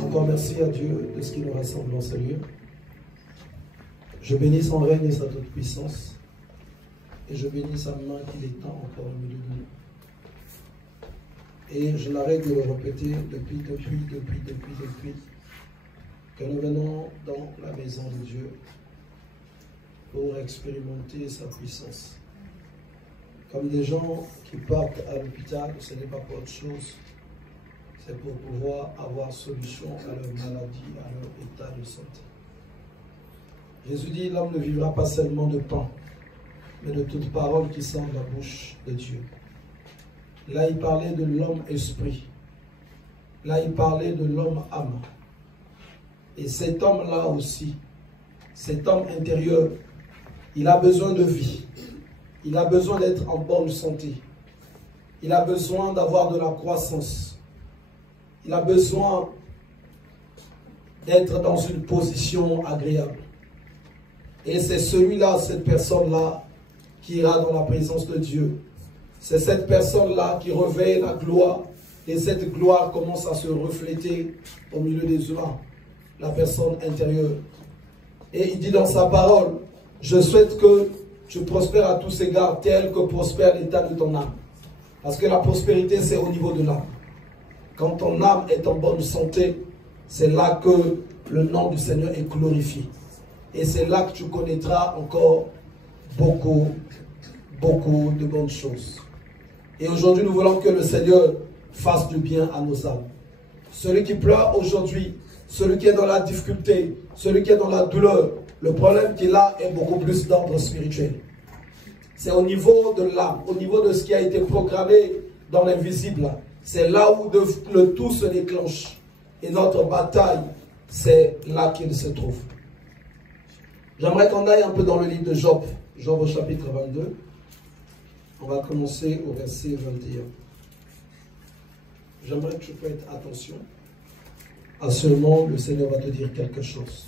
Encore merci à Dieu de ce qui nous rassemble dans ce lieu. Je bénis son règne et sa toute puissance. Et je bénis sa main qu'il étend encore au milieu de nous. Et je n'arrête de le répéter depuis que nous venons dans la maison de Dieu pour expérimenter sa puissance. Comme des gens qui partent à l'hôpital, ce n'est pas pour autre chose, c'est pour pouvoir avoir solution à leur maladie, à leur état de santé. Jésus dit, l'homme ne vivra pas seulement de pain, mais de toute parole qui sort de la bouche de Dieu. Là, il parlait de l'homme esprit. Là, il parlait de l'homme âme. Et cet homme-là aussi, cet homme intérieur, il a besoin de vie. Il a besoin d'être en bonne santé. Il a besoin d'avoir de la croissance. Il a besoin d'être dans une position agréable. Et c'est celui-là, cette personne-là, qui ira dans la présence de Dieu. C'est cette personne-là qui revêt la gloire. Et cette gloire commence à se refléter au milieu des humains. La personne intérieure. Et il dit dans sa parole, je souhaite que tu prospères à tous égards tel que prospère l'état de ton âme. Parce que la prospérité, c'est au niveau de l'âme. Quand ton âme est en bonne santé, c'est là que le nom du Seigneur est glorifié. Et c'est là que tu connaîtras encore beaucoup de bonnes choses. Et aujourd'hui, nous voulons que le Seigneur fasse du bien à nos âmes. Celui qui pleure aujourd'hui, celui qui est dans la difficulté, celui qui est dans la douleur, le problème qu'il a est beaucoup plus d'ordre spirituel. C'est au niveau de l'âme, au niveau de ce qui a été programmé dans l'invisible. C'est là où le tout se déclenche. Et notre bataille, c'est là qu'il se trouve. J'aimerais qu'on aille un peu dans le livre de Job. Job au chapitre 22. On va commencer au verset 21. J'aimerais que tu prêtes attention. À ce moment, le Seigneur va te dire quelque chose.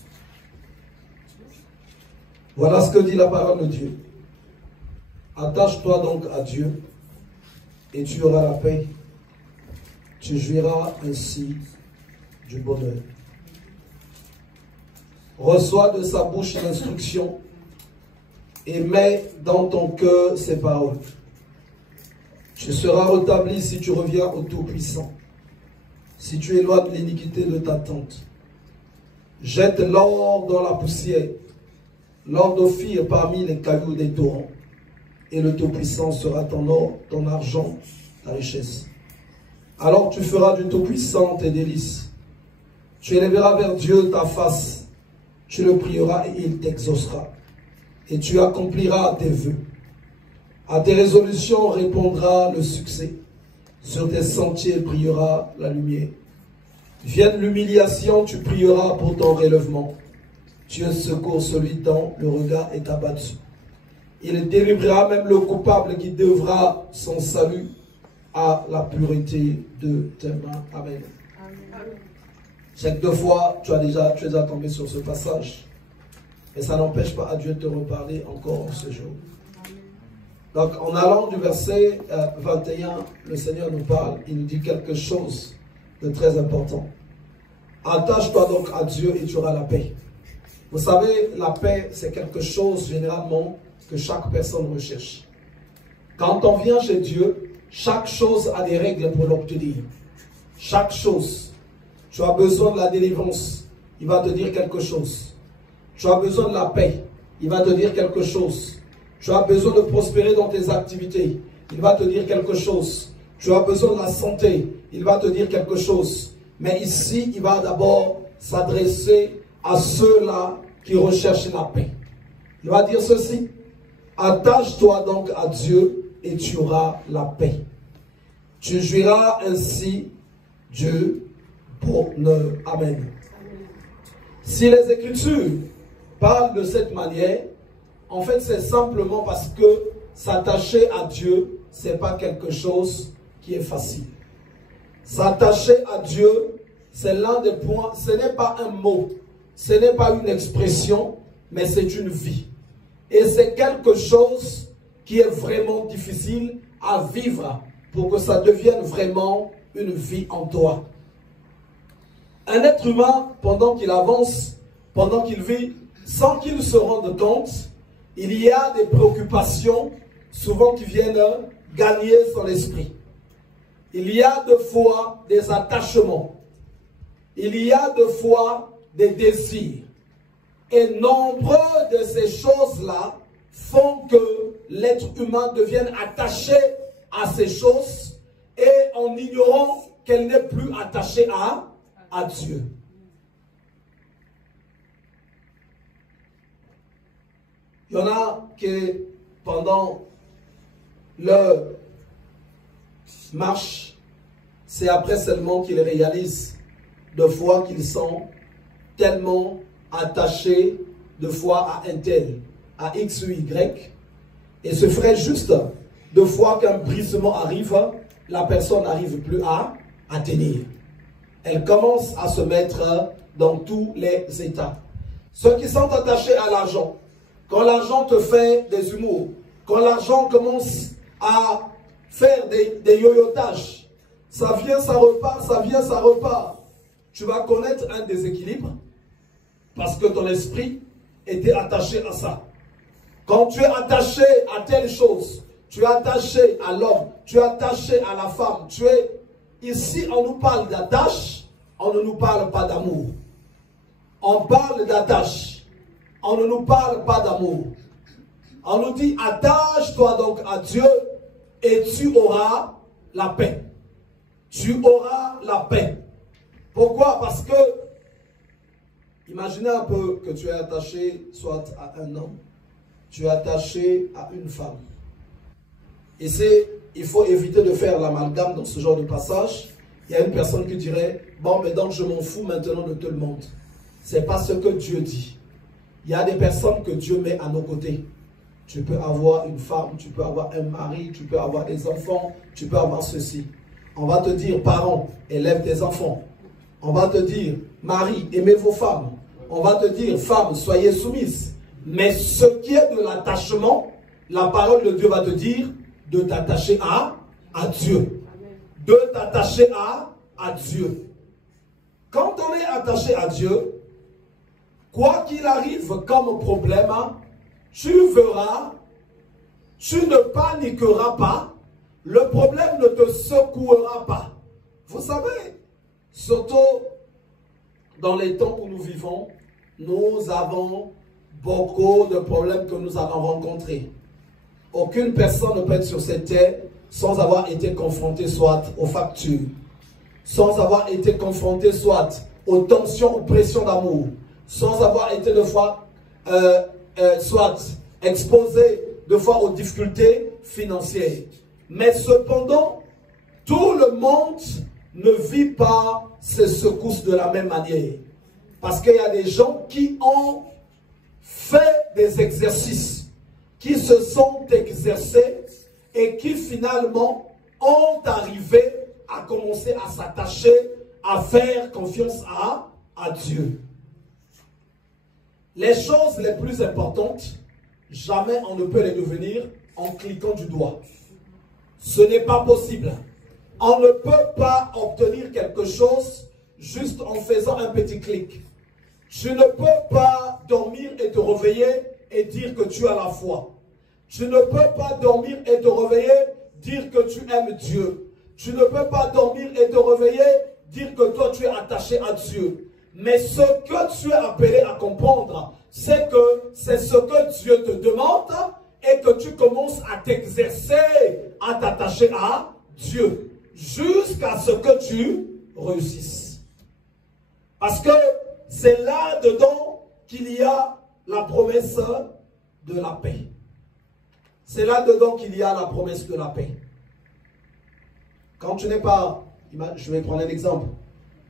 Voilà ce que dit la parole de Dieu. Attache-toi donc à Dieu et tu auras la paix. Tu jouiras ainsi du bonheur. Reçois de sa bouche l'instruction et mets dans ton cœur ses paroles. Tu seras rétabli si tu reviens au Tout-Puissant, si tu éloignes l'iniquité de ta tente. Jette l'or dans la poussière, l'or d'Ophir parmi les cailloux des torrents, et le Tout-Puissant sera ton or, ton argent, ta richesse. Alors tu feras du Tout-Puissant tes délices. Tu élèveras vers Dieu ta face, tu le prieras et il t'exaucera, et tu accompliras tes vœux. À tes résolutions répondra le succès, sur tes sentiers brillera la lumière. Vienne l'humiliation, tu prieras pour ton relèvement. Dieu secourt celui dont le regard est abattu. Il délivrera même le coupable qui devra son salut à la pureté de tes mains. Amen. Chaque deux fois, tu es déjà tombé sur ce passage. Et ça n'empêche pas à Dieu de te reparler encore ce jour. Donc, en allant du verset 21, le Seigneur nous parle, il nous dit quelque chose de très important. Attache-toi donc à Dieu et tu auras la paix. Vous savez, la paix, c'est quelque chose généralement que chaque personne recherche. Quand on vient chez Dieu, chaque chose a des règles pour l'obtenir. Chaque chose. Tu as besoin de la délivrance, il va te dire quelque chose. Tu as besoin de la paix, il va te dire quelque chose. Tu as besoin de prospérer dans tes activités, il va te dire quelque chose. Tu as besoin de la santé, il va te dire quelque chose. Mais ici, il va d'abord s'adresser à ceux-là qui recherchent la paix. Il va dire ceci: attache-toi donc à Dieu et tu auras la paix. Tu jouiras ainsi du bonheur. Amen. Si les Écritures parlent de cette manière, en fait, c'est simplement parce que s'attacher à Dieu, ce n'est pas quelque chose qui est facile. S'attacher à Dieu, c'est l'un des points, ce n'est pas un mot, ce n'est pas une expression, mais c'est une vie. Et c'est quelque chose qui est vraiment difficile à vivre pour que ça devienne vraiment une vie en toi. Un être humain, pendant qu'il avance, pendant qu'il vit, sans qu'il se rende compte, il y a des préoccupations, souvent qui viennent gagner son esprit. Il y a de fois des attachements. Il y a de fois des désirs. Et nombreux de ces choses-là font que l'être humain devienne attaché à ces choses et en ignorant qu'elle n'est plus attachée à Dieu. Il y en a qui, pendant leur marche, c'est après seulement qu'ils réalisent de fois qu'ils sont tellement attachés de fois à un tel, à X ou Y, et ce ferait juste de fois qu'un brisement arrive, la personne n'arrive plus à tenir. Elle commence à se mettre dans tous les états. Ceux qui sont attachés à l'argent, quand l'argent te fait des humours, quand l'argent commence à faire des yoyotages, ça vient, ça repart, ça vient, ça repart, tu vas connaître un déséquilibre parce que ton esprit était attaché à ça. Quand tu es attaché à telle chose, tu es attaché à l'homme, tu es attaché à la femme, tu es... Ici, on nous parle d'attache, on ne nous parle pas d'amour. On parle d'attache, on ne nous parle pas d'amour. On nous dit, attache-toi donc à Dieu et tu auras la paix. Tu auras la paix. Pourquoi? Parce que, imaginez un peu que tu es attaché soit à un homme, tu es attaché à une femme. Et il faut éviter de faire l'amalgame dans ce genre de passage. Il y a une personne qui dirait, bon, mais donc je m'en fous maintenant de tout le monde. Ce n'est pas ce que Dieu dit. Il y a des personnes que Dieu met à nos côtés. Tu peux avoir une femme, tu peux avoir un mari, tu peux avoir des enfants, tu peux avoir ceci. On va te dire, parents, élève tes enfants. On va te dire, mari, aimez vos femmes. On va te dire, femmes, soyez soumises. Mais ce qui est de l'attachement, la parole de Dieu va te dire de t'attacher à Dieu. De t'attacher à Dieu. Quand on est attaché à Dieu, quoi qu'il arrive comme problème, tu verras, tu ne paniqueras pas, le problème ne te secouera pas. Vous savez, surtout dans les temps où nous vivons, nous avons beaucoup de problèmes que nous allons rencontrer. Aucune personne ne peut être sur cette terre sans avoir été confrontée soit aux factures, sans avoir été confrontée soit aux tensions, aux pressions d'amour, sans avoir été de fois soit exposé de fois aux difficultés financières. Mais cependant, tout le monde ne vit pas ces secousses de la même manière. Parce qu'il y a des gens qui ont fait des exercices, qui se sont exercés et qui finalement ont arrivé à commencer à s'attacher, à faire confiance à Dieu. Les choses les plus importantes, jamais on ne peut les devenir en cliquant du doigt. Ce n'est pas possible. On ne peut pas obtenir quelque chose juste en faisant un petit clic. Tu ne peux pas dormir et te réveiller et dire que tu as la foi. Tu ne peux pas dormir et te réveiller, dire que tu aimes Dieu. Tu ne peux pas dormir et te réveiller, dire que toi tu es attaché à Dieu. Mais ce que tu es appelé à comprendre, c'est que c'est ce que Dieu te demande et que tu commences à t'exercer, à t'attacher à Dieu, jusqu'à ce que tu réussisses. Parce que c'est là-dedans qu'il y a la promesse de la paix. C'est là-dedans qu'il y a la promesse de la paix. Quand tu n'es pas, je vais prendre un exemple,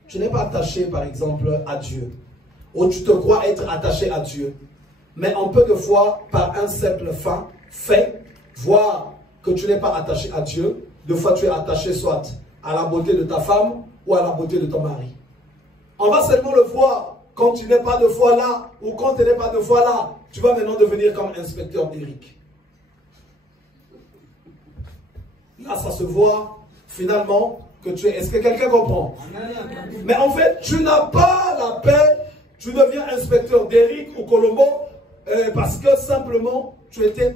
tu n'es pas attaché par exemple à Dieu, ou tu te crois être attaché à Dieu, mais en peu de fois, par un simple fait, voir que tu n'es pas attaché à Dieu, de fois tu es attaché soit à la beauté de ta femme ou à la beauté de ton mari. On va seulement le voir quand tu n'es pas de foi là, ou quand tu n'es pas de foi là, tu vas maintenant devenir comme inspecteur Eric. Là, ça se voit, finalement, que tu es. Est-ce que quelqu'un comprend? Mais en fait, tu n'as pas la paix, tu deviens inspecteur d'Éric ou Colombo parce que simplement,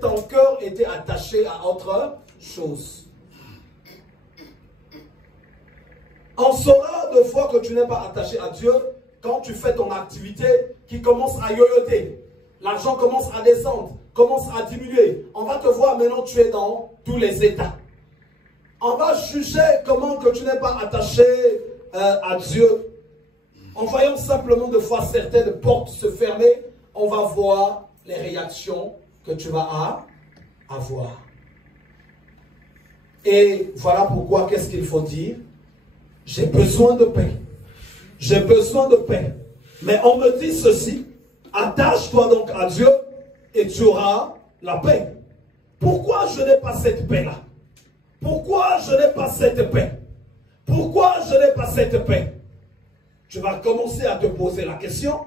ton cœur était attaché à autre chose. On saura de fois que tu n'es pas attaché à Dieu quand tu fais ton activité qui commence à yoyoter. L'argent commence à descendre, commence à diminuer. On va te voir maintenant, tu es dans tous les états. On va juger comment que tu n'es pas attaché à Dieu. En voyant simplement de fois certaines portes se fermer, on va voir les réactions que tu vas avoir. Et voilà pourquoi, qu'est-ce qu'il faut dire? J'ai besoin de paix. J'ai besoin de paix. Mais on me dit ceci, attache-toi donc à Dieu et tu auras la paix. Pourquoi je n'ai pas cette paix-là? Pourquoi je n'ai pas cette paix? Pourquoi je n'ai pas cette paix? Tu vas commencer à te poser la question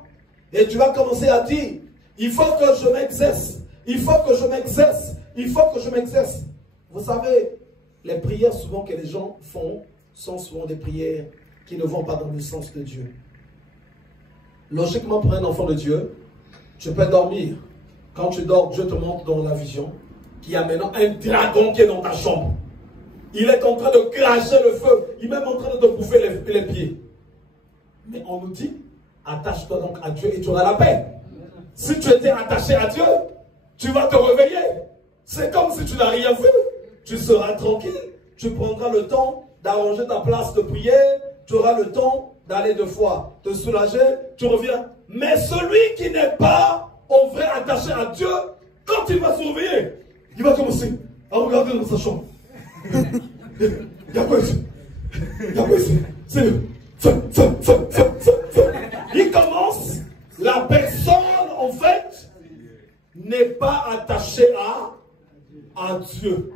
et tu vas commencer à dire, il faut que je m'exerce, il faut que je m'exerce, il faut que je m'exerce. Vous savez, les prières souvent que les gens font sont souvent des prières qui ne vont pas dans le sens de Dieu. Logiquement, pour un enfant de Dieu, tu peux dormir. Quand tu dors, Dieu te montre dans la vision qu'il y a maintenant un dragon qui est dans ta chambre. Il est en train de cracher le feu. Il est même en train de te bouffer les pieds. Mais on nous dit, attache-toi donc à Dieu et tu auras la paix. Si tu étais attaché à Dieu, tu vas te réveiller. C'est comme si tu n'as rien vu. Tu seras tranquille. Tu prendras le temps d'arranger ta place de prière. Tu auras le temps d'aller de fois te soulager. Tu reviens. Mais celui qui n'est pas en vrai attaché à Dieu, quand il va se réveiller, il va commencer à regarder dans sa chambre. Il y a quoi ici? Il y a quoi ici? C'est le feu. Il commence. La personne, en fait, n'est pas attachée à Dieu.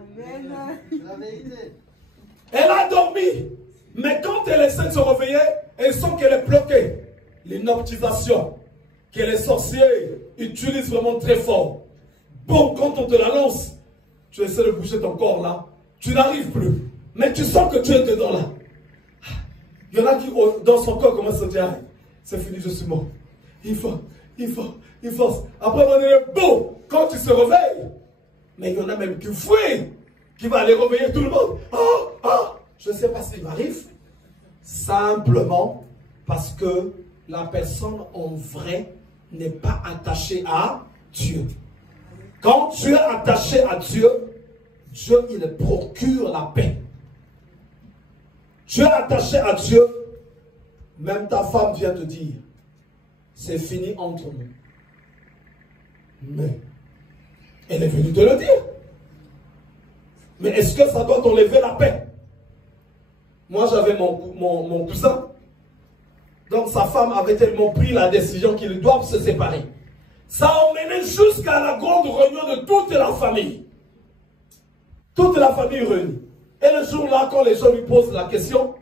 Elle a dormi. Mais quand elle essaie de se réveiller, elle sent qu'elle est bloquée. L'inoptisation que les sorciers utilisent vraiment très fort. Bon, quand on te la lance, tu essaies de bouger ton corps là. Tu n'arrives plus. Mais tu sens que tu es dedans là. Il y en a qui, dans son corps, commencent à dire, c'est fini, je suis mort. Il force. Après, on est beau quand tu se réveilles. Mais il y en a même qui fuient, qui va aller réveiller tout le monde. Je ne sais pas ce qui m'arrive. Simplement parce que la personne en vrai n'est pas attachée à Dieu. Quand tu es attaché à Dieu, Dieu, il procure la paix. Tu es attaché à Dieu, même ta femme vient te dire, c'est fini entre nous. Mais, elle est venue te le dire. Mais est-ce que ça doit t'enlever la paix? Moi, j'avais mon cousin. Donc, sa femme avait tellement pris la décision qu'ils doivent se séparer. Ça a emmené jusqu'à la grande réunion de toute la famille. Toute la famille réunie. Et le jour-là, quand les gens lui posent la question,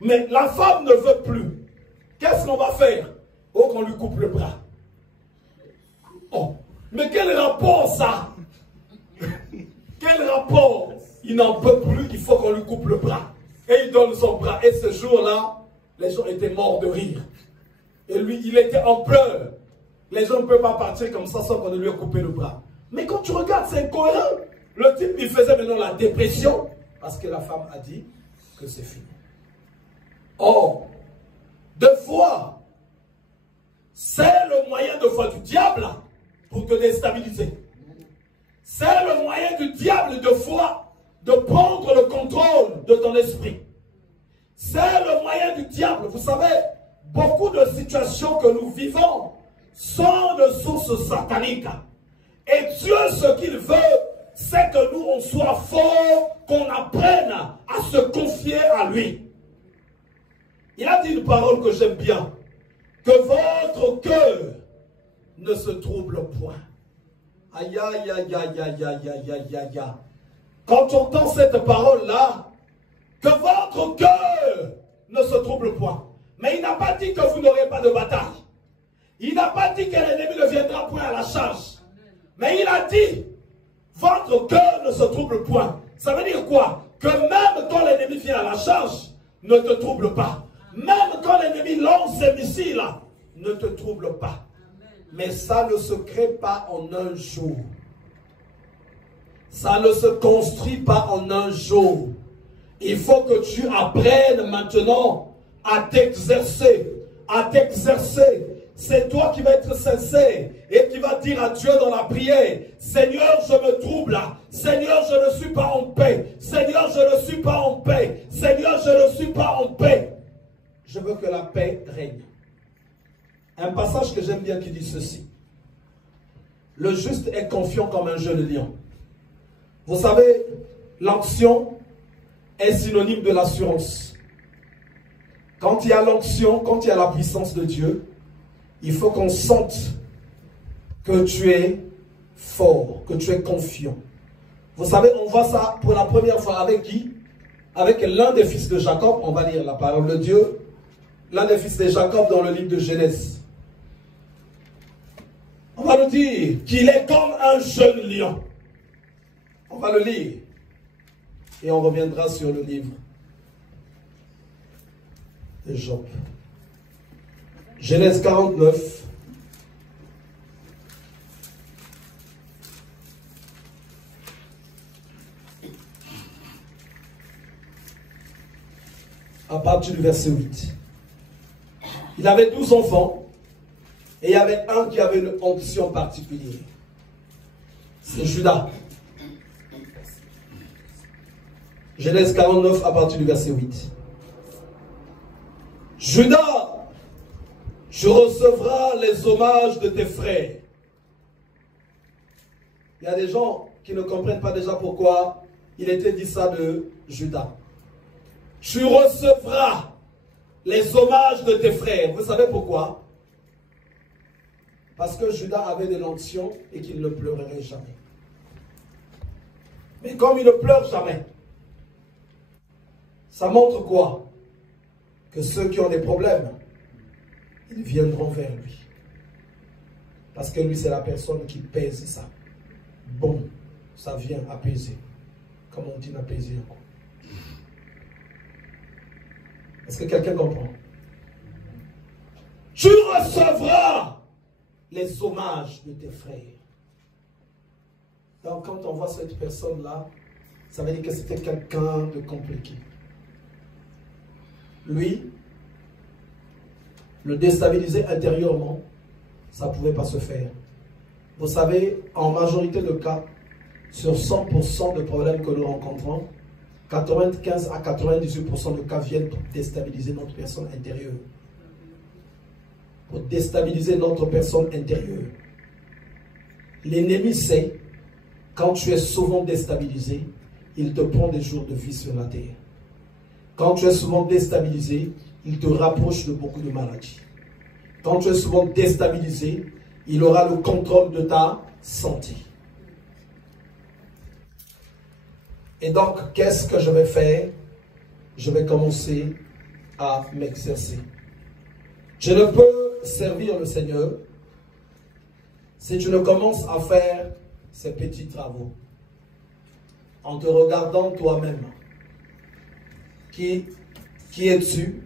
mais la femme ne veut plus. Qu'est-ce qu'on va faire? Oh, qu'on lui coupe le bras. Oh, mais quel rapport ça? Quel rapport? Il n'en peut plus, il faut qu'on lui coupe le bras. Et il donne son bras. Et ce jour-là, les gens étaient morts de rire. Et lui, il était en pleurs. Les gens ne peuvent pas partir comme ça sans qu'on lui ait coupé le bras. Mais quand tu regardes, c'est incohérent. Le type, il faisait maintenant la dépression parce que la femme a dit que c'est fini. Or, deux fois, c'est le moyen de foi du diable pour te déstabiliser. C'est le moyen du diable de foi de prendre le contrôle de ton esprit. C'est le moyen du diable. Vous savez, beaucoup de situations que nous vivons sont de sources sataniques. Et Dieu, ce qu'il veut, c'est que nous, on soit forts, qu'on apprenne à se confier à lui. Il a dit une parole que j'aime bien. Que votre cœur ne se trouble point. Aïe, aïe, aïe, aïe, aïe, aïe, aïe, aïe, aïe. Quand tu entends cette parole-là, que votre cœur ne se trouble point. Mais il n'a pas dit que vous n'aurez pas de bataille. Il n'a pas dit que l'ennemi ne viendra point à la charge. Mais il a dit, votre cœur ne se trouble point. Ça veut dire quoi? Que même quand l'ennemi vient à la charge, ne te trouble pas. Même quand l'ennemi lance ses missiles, ne te trouble pas. Mais ça ne se crée pas en un jour. Ça ne se construit pas en un jour. Il faut que tu apprennes maintenant à t'exercer. À t'exercer. C'est toi qui vas être sincère et qui vas dire à Dieu dans la prière, Seigneur, je me trouble. Seigneur, je ne suis pas en paix. Seigneur, je ne suis pas en paix. Seigneur, je ne suis pas en paix. Je veux que la paix règne. Un passage que j'aime bien qui dit ceci. Le juste est confiant comme un jeune lion. Vous savez, l'onction est synonyme de l'assurance. Quand il y a l'onction, quand il y a la puissance de Dieu, il faut qu'on sente que tu es fort, que tu es confiant. Vous savez, on voit ça pour la première fois avec qui? Avec l'un des fils de Jacob. On va lire la parole de Dieu. L'un des fils de Jacob dans le livre de Genèse. On va nous dire qu'il est comme un jeune lion. On va le lire. Et on reviendra sur le livre de Job. Genèse 49. À partir du verset 8. Il avait 12 enfants. Et il y avait un qui avait une onction particulière. C'est Judas. Genèse 49 à partir du verset 8. Judas, tu recevras les hommages de tes frères. Il y a des gens qui ne comprennent pas déjà pourquoi il était dit ça de Judas. Tu recevras les hommages de tes frères. Vous savez pourquoi? Parce que Judas avait de l'onction et qu'il ne pleurerait jamais. Mais comme il ne pleure jamais, ça montre quoi? Que ceux qui ont des problèmes, ils viendront vers lui. Parce que lui, c'est la personne qui pèse ça. Bon, ça vient apaiser. Comme on dit, apaiser encore. Est-ce que quelqu'un comprend? Tu recevras les hommages de tes frères. Donc, quand on voit cette personne-là, ça veut dire que c'était quelqu'un de compliqué. Lui, le déstabiliser intérieurement, ça ne pouvait pas se faire. Vous savez, en majorité de cas, sur 100% de problèmes que nous rencontrons, 95 à 98% de cas viennent pour déstabiliser notre personne intérieure. Pour déstabiliser notre personne intérieure. L'ennemi sait, quand tu es souvent déstabilisé, il te prend des jours de vie sur la terre. Quand tu es souvent déstabilisé, il te rapproche de beaucoup de maladies. Quand tu es souvent déstabilisé, il aura le contrôle de ta santé. Et donc, qu'est-ce que je vais faire? Je vais commencer à m'exercer. Je ne peux servir le Seigneur si tu ne commences à faire ces petits travaux. En te regardant toi-même. Qui es-tu?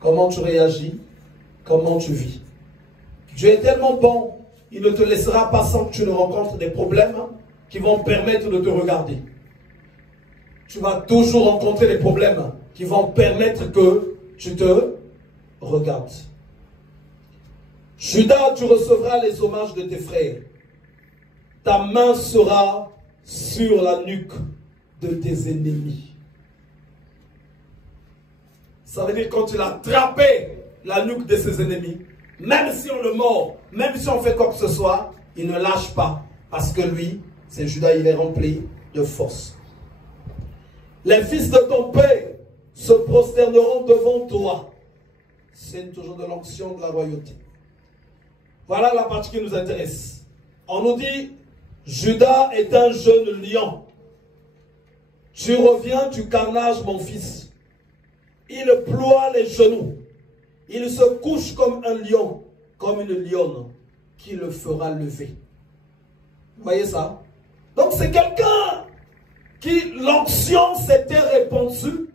Comment tu réagis? Comment tu vis? Dieu est tellement bon, il ne te laissera pas sans que tu ne rencontres des problèmes qui vont permettre de te regarder. Tu vas toujours rencontrer des problèmes qui vont permettre que tu te regardes. Judas, tu recevras les hommages de tes frères. Ta main sera sur la nuque de tes ennemis. Ça veut dire quand tu l'as attrapé la nuque de ses ennemis, même si on le mord, même si on fait quoi que ce soit, il ne lâche pas. Parce que lui, c'est Judas, il est rempli de force. Les fils de ton père se prosterneront devant toi. C'est toujours de l'onction de la royauté. Voilà la partie qui nous intéresse. On nous dit, Judas est un jeune lion. Tu reviens, tu carnages mon fils. Il ploie les genoux. Il se couche comme un lion, comme une lionne qui le fera lever. Vous voyez ça? Donc c'est quelqu'un qui, l'onction s'était répandue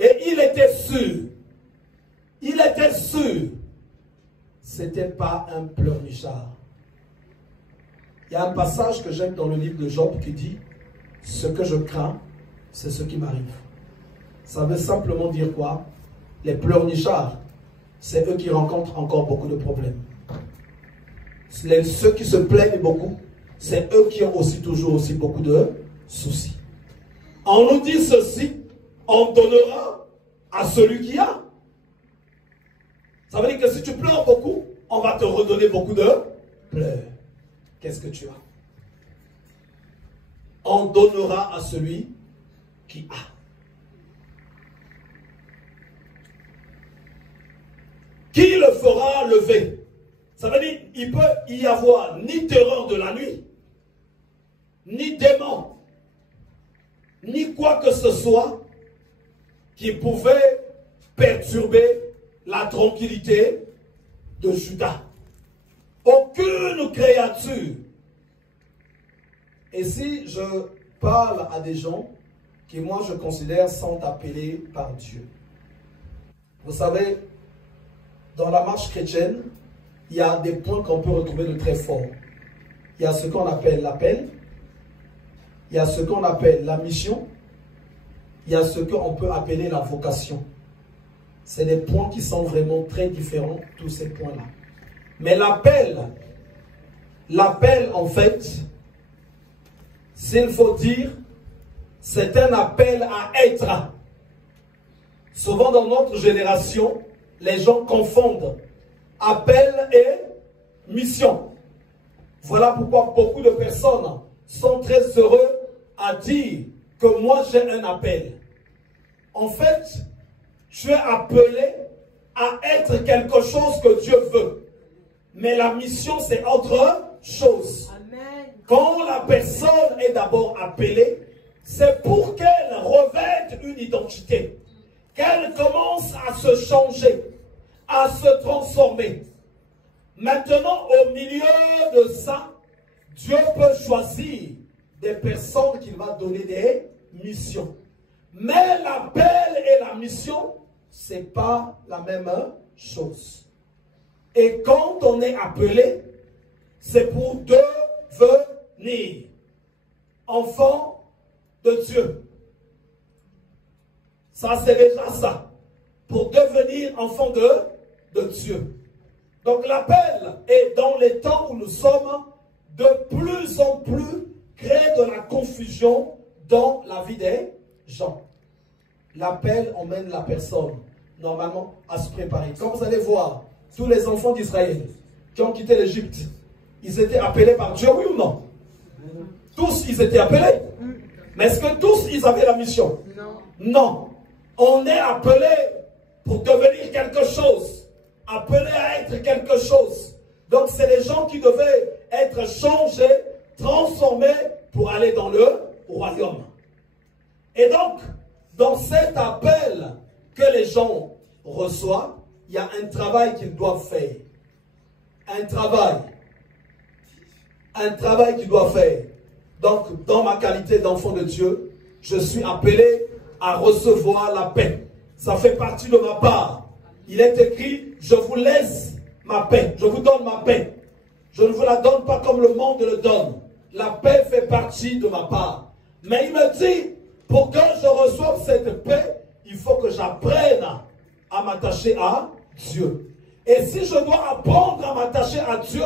Et il était sûr. Il était sûr. C'était pas un pleurnichard. Il y a un passage que j'aime dans le livre de Job qui dit « Ce que je crains, c'est ce qui m'arrive ». Ça veut simplement dire quoi? Les pleurnichards, c'est eux qui rencontrent encore beaucoup de problèmes. Ceux qui se plaignent beaucoup, c'est eux qui ont aussi toujours aussi beaucoup de soucis. On nous dit ceci, on donnera à celui qui a. Ça veut dire que si tu pleures beaucoup, on va te redonner beaucoup de pleurs. Qu'est-ce que tu as? On donnera à celui qui a. Qui le fera lever? Ça veut dire qu'il peut y avoir ni terreur de la nuit, ni démon, ni quoi que ce soit qui pouvait perturber la tranquillité de Judas. Aucune créature. Et si je parle à des gens qui, moi, je considère sont appelés par Dieu. Vous savez, dans la marche chrétienne, il y a des points qu'on peut retrouver de très forts. Il y a ce qu'on appelle l'appel, il y a ce qu'on appelle la mission, il y a ce qu'on peut appeler la vocation. C'est des points qui sont vraiment très différents, tous ces points-là. Mais l'appel en fait, s'il faut dire, c'est un appel à être. Souvent dans notre génération, les gens confondent appel et mission. Voilà pourquoi beaucoup de personnes sont très heureux à dire que moi j'ai un appel. En fait, tu es appelé à être quelque chose que Dieu veut. Mais la mission, c'est autre chose. Amen. Quand la personne est d'abord appelée, c'est pour qu'elle revête une identité. Qu'elle commence à se changer, à se transformer. Maintenant, au milieu de ça, Dieu peut choisir des personnes qu'il va donner des missions. Mais l'appel et la mission, ce n'est pas la même chose. Et quand on est appelé, c'est pour devenir enfant de Dieu. Ça, c'est déjà ça. Pour devenir enfant de Dieu. Donc l'appel est dans les temps où nous sommes de plus en plus créer de la confusion dans la vie des gens. L'appel emmène la personne, normalement, à se préparer. Quand vous allez voir tous les enfants d'Israël qui ont quitté l'Égypte, ils étaient appelés par Dieu, oui ou non? Tous, ils étaient appelés. Mais est-ce que tous, ils avaient la mission? Non. Non. On est appelé pour devenir quelque chose. Appelé à être quelque chose. Donc, c'est les gens qui devaient être changés, transformés pour aller dans le royaume. Et donc, dans cet appel que les gens reçoivent, il y a un travail qu'ils doivent faire. Un travail qu'ils doivent faire. Donc, dans ma qualité d'enfant de Dieu, je suis appelé à recevoir la paix. Ça fait partie de ma part. Il est écrit, je vous laisse ma paix. Je vous donne ma paix. Je ne vous la donne pas comme le monde le donne. La paix fait partie de ma part. Mais il me dit, pour que je reçoive cette paix, il faut que j'apprenne à m'attacher à Dieu. Et si je dois apprendre à m'attacher à Dieu,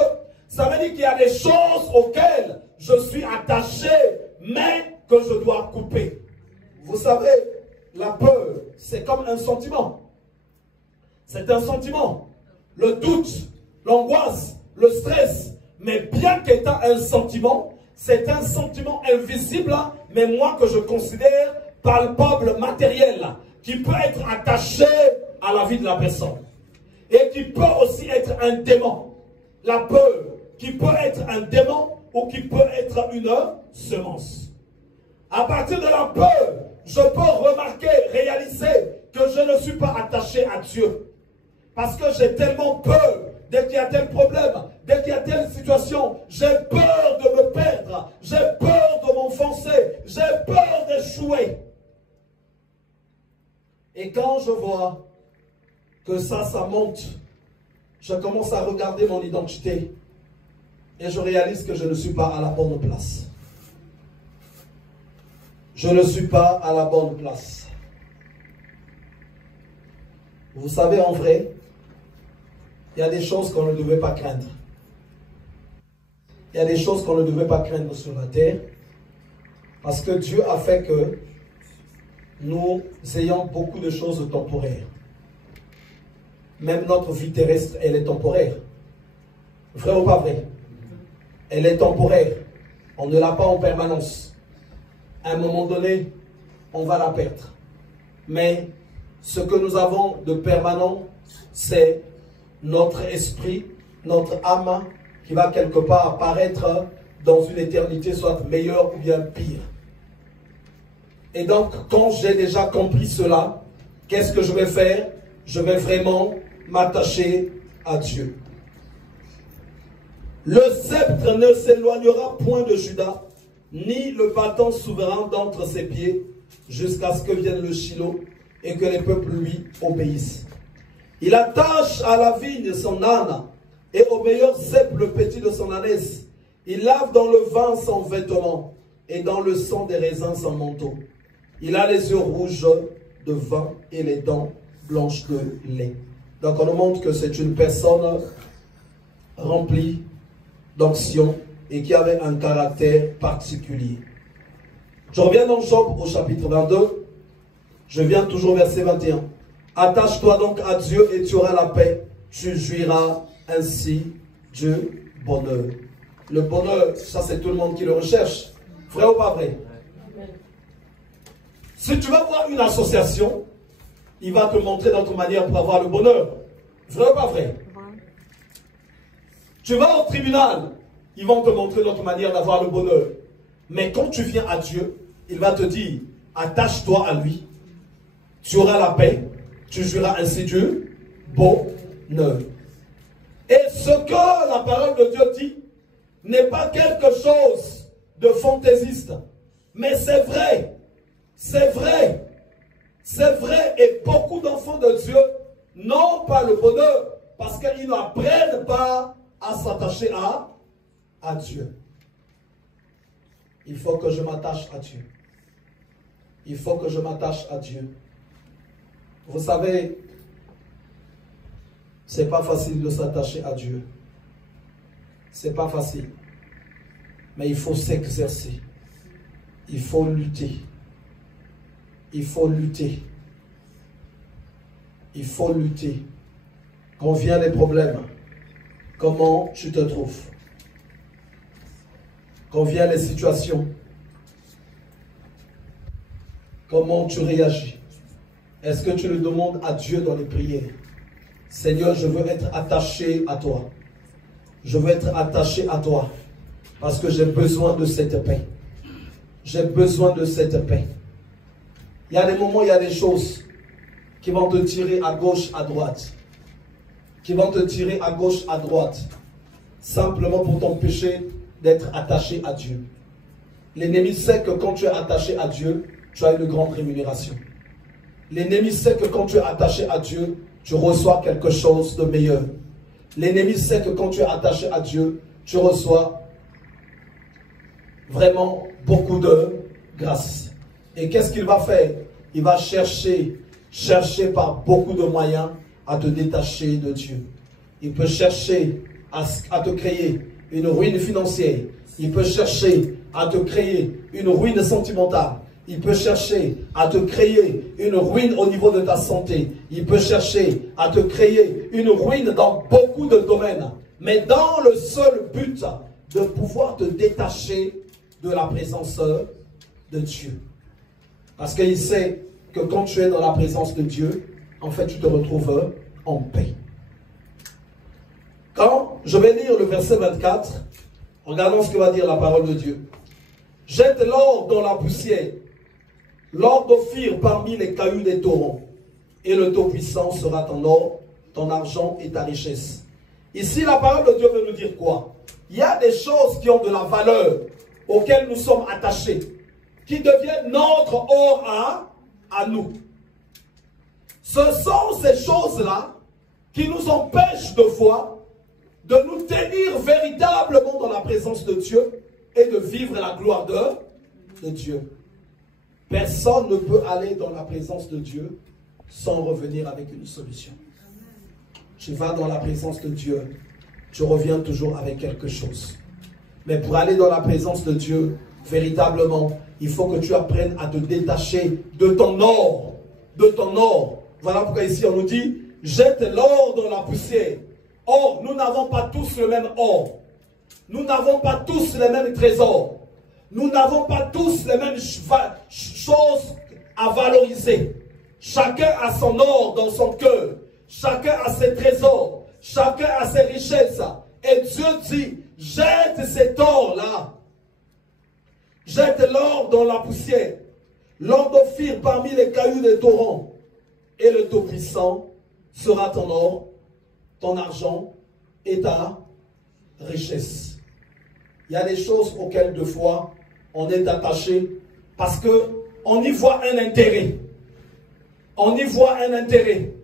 ça veut dire qu'il y a des choses auxquelles je suis attaché, mais que je dois couper. Vous savez, la peur, c'est comme un sentiment. C'est un sentiment. Le doute, l'angoisse, le stress. Mais bien qu'étant un sentiment, c'est un sentiment invisible, mais moi que je considère palpable, matériel, qui peut être attaché à la vie de la personne. Et qui peut aussi être un démon. La peur, qui peut être un démon ou qui peut être une semence. À partir de la peur, je peux remarquer, réaliser que je ne suis pas attaché à Dieu. Parce que j'ai tellement peur, dès qu'il y a tel problème, dès qu'il y a telle situation, j'ai peur de me perdre, j'ai peur de m'enfoncer, j'ai peur d'échouer. Et Et quand je vois que ça monte, je commence à regarder mon identité et je réalise que je ne suis pas à la bonne place. Je ne suis pas à la bonne place. Vous savez, en vrai, il y a des choses qu'on ne devait pas craindre. Il y a des choses qu'on ne devait pas craindre sur la terre parce que Dieu a fait que nous ayons beaucoup de choses temporaires. Même notre vie terrestre, elle est temporaire. Vrai ou pas vrai? Elle est temporaire. On ne l'a pas en permanence. À un moment donné, on va la perdre. Mais ce que nous avons de permanent, c'est notre esprit, notre âme, qui va quelque part apparaître dans une éternité, soit meilleure ou bien pire. Et donc, quand j'ai déjà compris cela, qu'est-ce que je vais faire? Je vais vraiment m'attacher à Dieu. Le sceptre ne s'éloignera point de Juda, ni le bâton souverain d'entre ses pieds, jusqu'à ce que vienne le Shiloh et que les peuples lui obéissent. Il attache à la vigne son âne et au meilleur cep le petit de son ânesse. Il lave dans le vin son vêtement et dans le sang des raisins son manteau. Il a les yeux rouges de vin et les dents blanches de lait. Donc on nous montre que c'est une personne remplie d'onction et qui avait un caractère particulier. Je reviens dans Job au chapitre 22. Je viens toujours au verset 21. Attache-toi donc à Dieu et tu auras la paix. Tu jouiras ainsi du bonheur. Le bonheur, ça c'est tout le monde qui le recherche. Vrai ou pas vrai? Si tu vas voir une association, il va te montrer d'autres manières pour avoir le bonheur. Vrai ou pas vrai? Tu vas au tribunal, ils vont te montrer d'autres manières d'avoir le bonheur. Mais quand tu viens à Dieu, il va te dire, attache-toi à lui. Tu auras la paix, tu jouiras ainsi du bonheur. Et ce que la parole de Dieu dit n'est pas quelque chose de fantaisiste, mais c'est vrai. C'est vrai. C'est vrai. Et beaucoup d'enfants de Dieu n'ont pas le bonheur parce qu'ils n'apprennent pas à s'attacher à Dieu. Il faut que je m'attache à Dieu. Il faut que je m'attache à Dieu. Vous savez, c'est pas facile de s'attacher à Dieu. C'est pas facile. Mais il faut s'exercer. Il faut lutter. Il faut lutter. Il faut lutter. Quand viennent les problèmes, comment tu te trouves? Quand viennent les situations, comment tu réagis? Est-ce que tu le demandes à Dieu dans les prières? Seigneur, je veux être attaché à toi. Je veux être attaché à toi. Parce que j'ai besoin de cette paix. J'ai besoin de cette paix. Il y a des moments, il y a des choses qui vont te tirer à gauche, à droite. Qui vont te tirer à gauche, à droite. Simplement pour t'empêcher d'être attaché à Dieu. L'ennemi sait que quand tu es attaché à Dieu, tu as une grande rémunération. L'ennemi sait que quand tu es attaché à Dieu, tu reçois quelque chose de meilleur. L'ennemi sait que quand tu es attaché à Dieu, tu reçois vraiment beaucoup de grâce. Et qu'est-ce qu'il va faire? Il va chercher par beaucoup de moyens à te détacher de Dieu. Il peut chercher à te créer une ruine financière. Il peut chercher à te créer une ruine sentimentale. Il peut chercher à te créer une ruine au niveau de ta santé. Il peut chercher à te créer une ruine dans beaucoup de domaines. Mais dans le seul but de pouvoir te détacher de la présence de Dieu. Parce qu'il sait que quand tu es dans la présence de Dieu, en fait, tu te retrouves en paix. Quand je vais lire le verset 24, regardons ce que va dire la parole de Dieu. Jette l'or dans la poussière, l'or d'Ophir parmi les cailloux des torrents, et le Tout-Puissant sera ton or, ton argent et ta richesse. Ici, la parole de Dieu veut nous dire quoi? Il y a des choses qui ont de la valeur, auxquelles nous sommes attachés, qui deviennent notre or à nous. Ce sont ces choses-là qui nous empêchent de fois de nous tenir véritablement dans la présence de Dieu et de vivre la gloire de Dieu. Personne ne peut aller dans la présence de Dieu sans revenir avec une solution. Tu vas dans la présence de Dieu, tu reviens toujours avec quelque chose. Mais pour aller dans la présence de Dieu, véritablement, il faut que tu apprennes à te détacher de ton or. De ton or. Voilà pourquoi ici on nous dit, jette l'or dans la poussière. Or, nous n'avons pas tous le même or. Nous n'avons pas tous les mêmes trésors. Nous n'avons pas tous les mêmes choses à valoriser. Chacun a son or dans son cœur. Chacun a ses trésors. Chacun a ses richesses. Et Dieu dit, jette cet or-là. Jette l'or dans la poussière. L'or d'Ophir parmi les cailloux des torrents. Et le Tout-Puissant sera ton or, ton argent et ta richesse. Il y a des choses auxquelles de fois on est attaché parce qu'on y voit un intérêt. On y voit un intérêt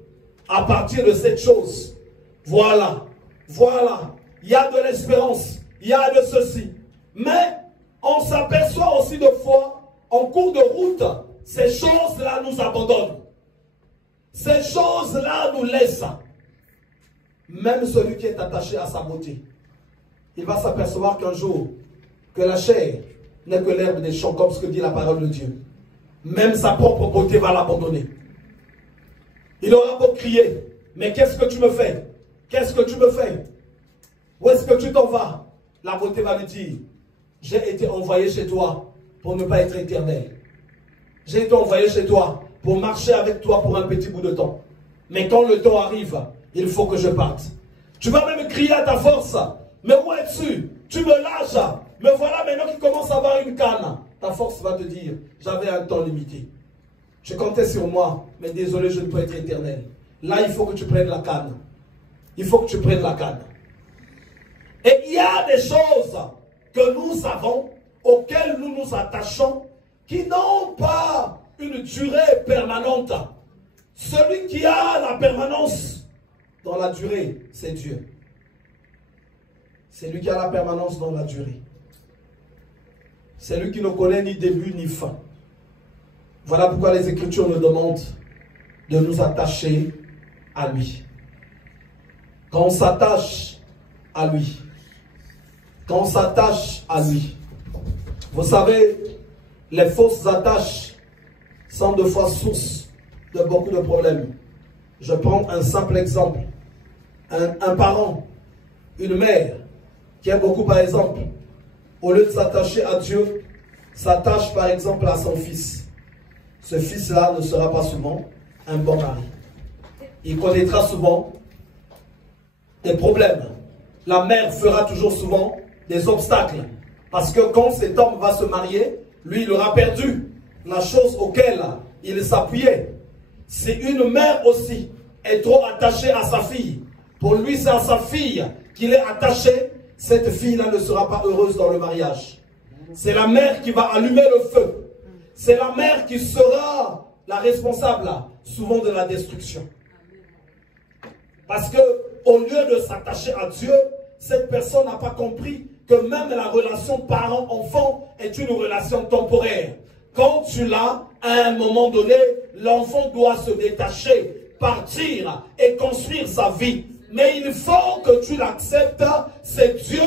à partir de cette chose. Voilà, voilà, il y a de l'espérance, il y a de ceci. Mais on s'aperçoit aussi de fois, en cours de route, ces choses-là nous abandonnent. Ces choses-là nous laissent. Même celui qui est attaché à sa beauté, il va s'apercevoir qu'un jour, que la chair n'est que l'herbe des champs, comme ce que dit la parole de Dieu. Même sa propre beauté va l'abandonner. Il aura beau crier, mais qu'est-ce que tu me fais? Qu'est-ce que tu me fais? Où est-ce que tu t'en vas? La beauté va lui dire, j'ai été envoyé chez toi pour ne pas être éternel. J'ai été envoyé chez toi pour marcher avec toi pour un petit bout de temps. Mais quand le temps arrive, il faut que je parte. Tu vas même crier à ta force, mais où es-tu? Tu me lâches. Me voilà maintenant qui commence à avoir une canne. Ta force va te dire, j'avais un temps limité. Je comptais sur moi, mais désolé, je ne peux être éternel. Là, il faut que tu prennes la canne. Il faut que tu prennes la canne. Et il y a des choses que nous avons, auxquelles nous nous attachons, qui n'ont pas une durée permanente. Celui qui a la permanence dans la durée, c'est Dieu. C'est lui qui a la permanence dans la durée. C'est lui qui ne connaît ni début ni fin. Voilà pourquoi les Écritures nous demandent de nous attacher à lui. Quand on s'attache à lui, quand on s'attache à lui, vous savez, les fausses attaches sont de fois source de beaucoup de problèmes. Je prends un simple exemple. Un parent, une mère, qui aime beaucoup par exemple, au lieu de s'attacher à Dieu, s'attache par exemple à son fils. Ce fils-là ne sera pas souvent un bon mari. Il connaîtra souvent des problèmes. La mère fera toujours souvent des obstacles. Parce que quand cet homme va se marier, lui, il aura perdu la chose auquel il s'appuyait. Si une mère aussi est trop attachée à sa fille, pour lui c'est à sa fille qu'il est attaché, cette fille-là ne sera pas heureuse dans le mariage. C'est la mère qui va allumer le feu. C'est la mère qui sera la responsable, souvent, de la destruction. Parce que, au lieu de s'attacher à Dieu, cette personne n'a pas compris que même la relation parent-enfant est une relation temporaire. Quand tu l'as, à un moment donné, l'enfant doit se détacher, partir et construire sa vie. Mais il faut que tu l'acceptes, c'est Dieu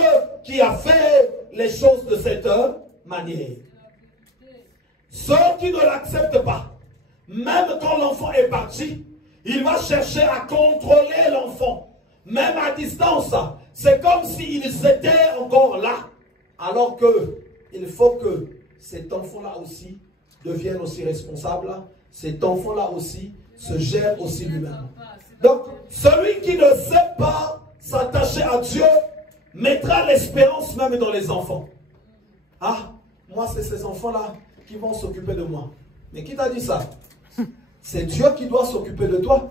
qui a fait les choses de cette manière. Ceux qui ne l'acceptent pas, même quand l'enfant est parti, il va chercher à contrôler l'enfant. Même à distance, c'est comme s'ils étaient encore là. Alors qu'il faut que cet enfant-là aussi devienne aussi responsable. Cet enfant-là aussi se gère aussi lui-même. Donc, celui qui ne sait pas s'attacher à Dieu mettra l'espérance même dans les enfants. Ah, moi c'est ces enfants-là qui vont s'occuper de moi. Mais qui t'a dit ça? C'est Dieu qui doit s'occuper de toi.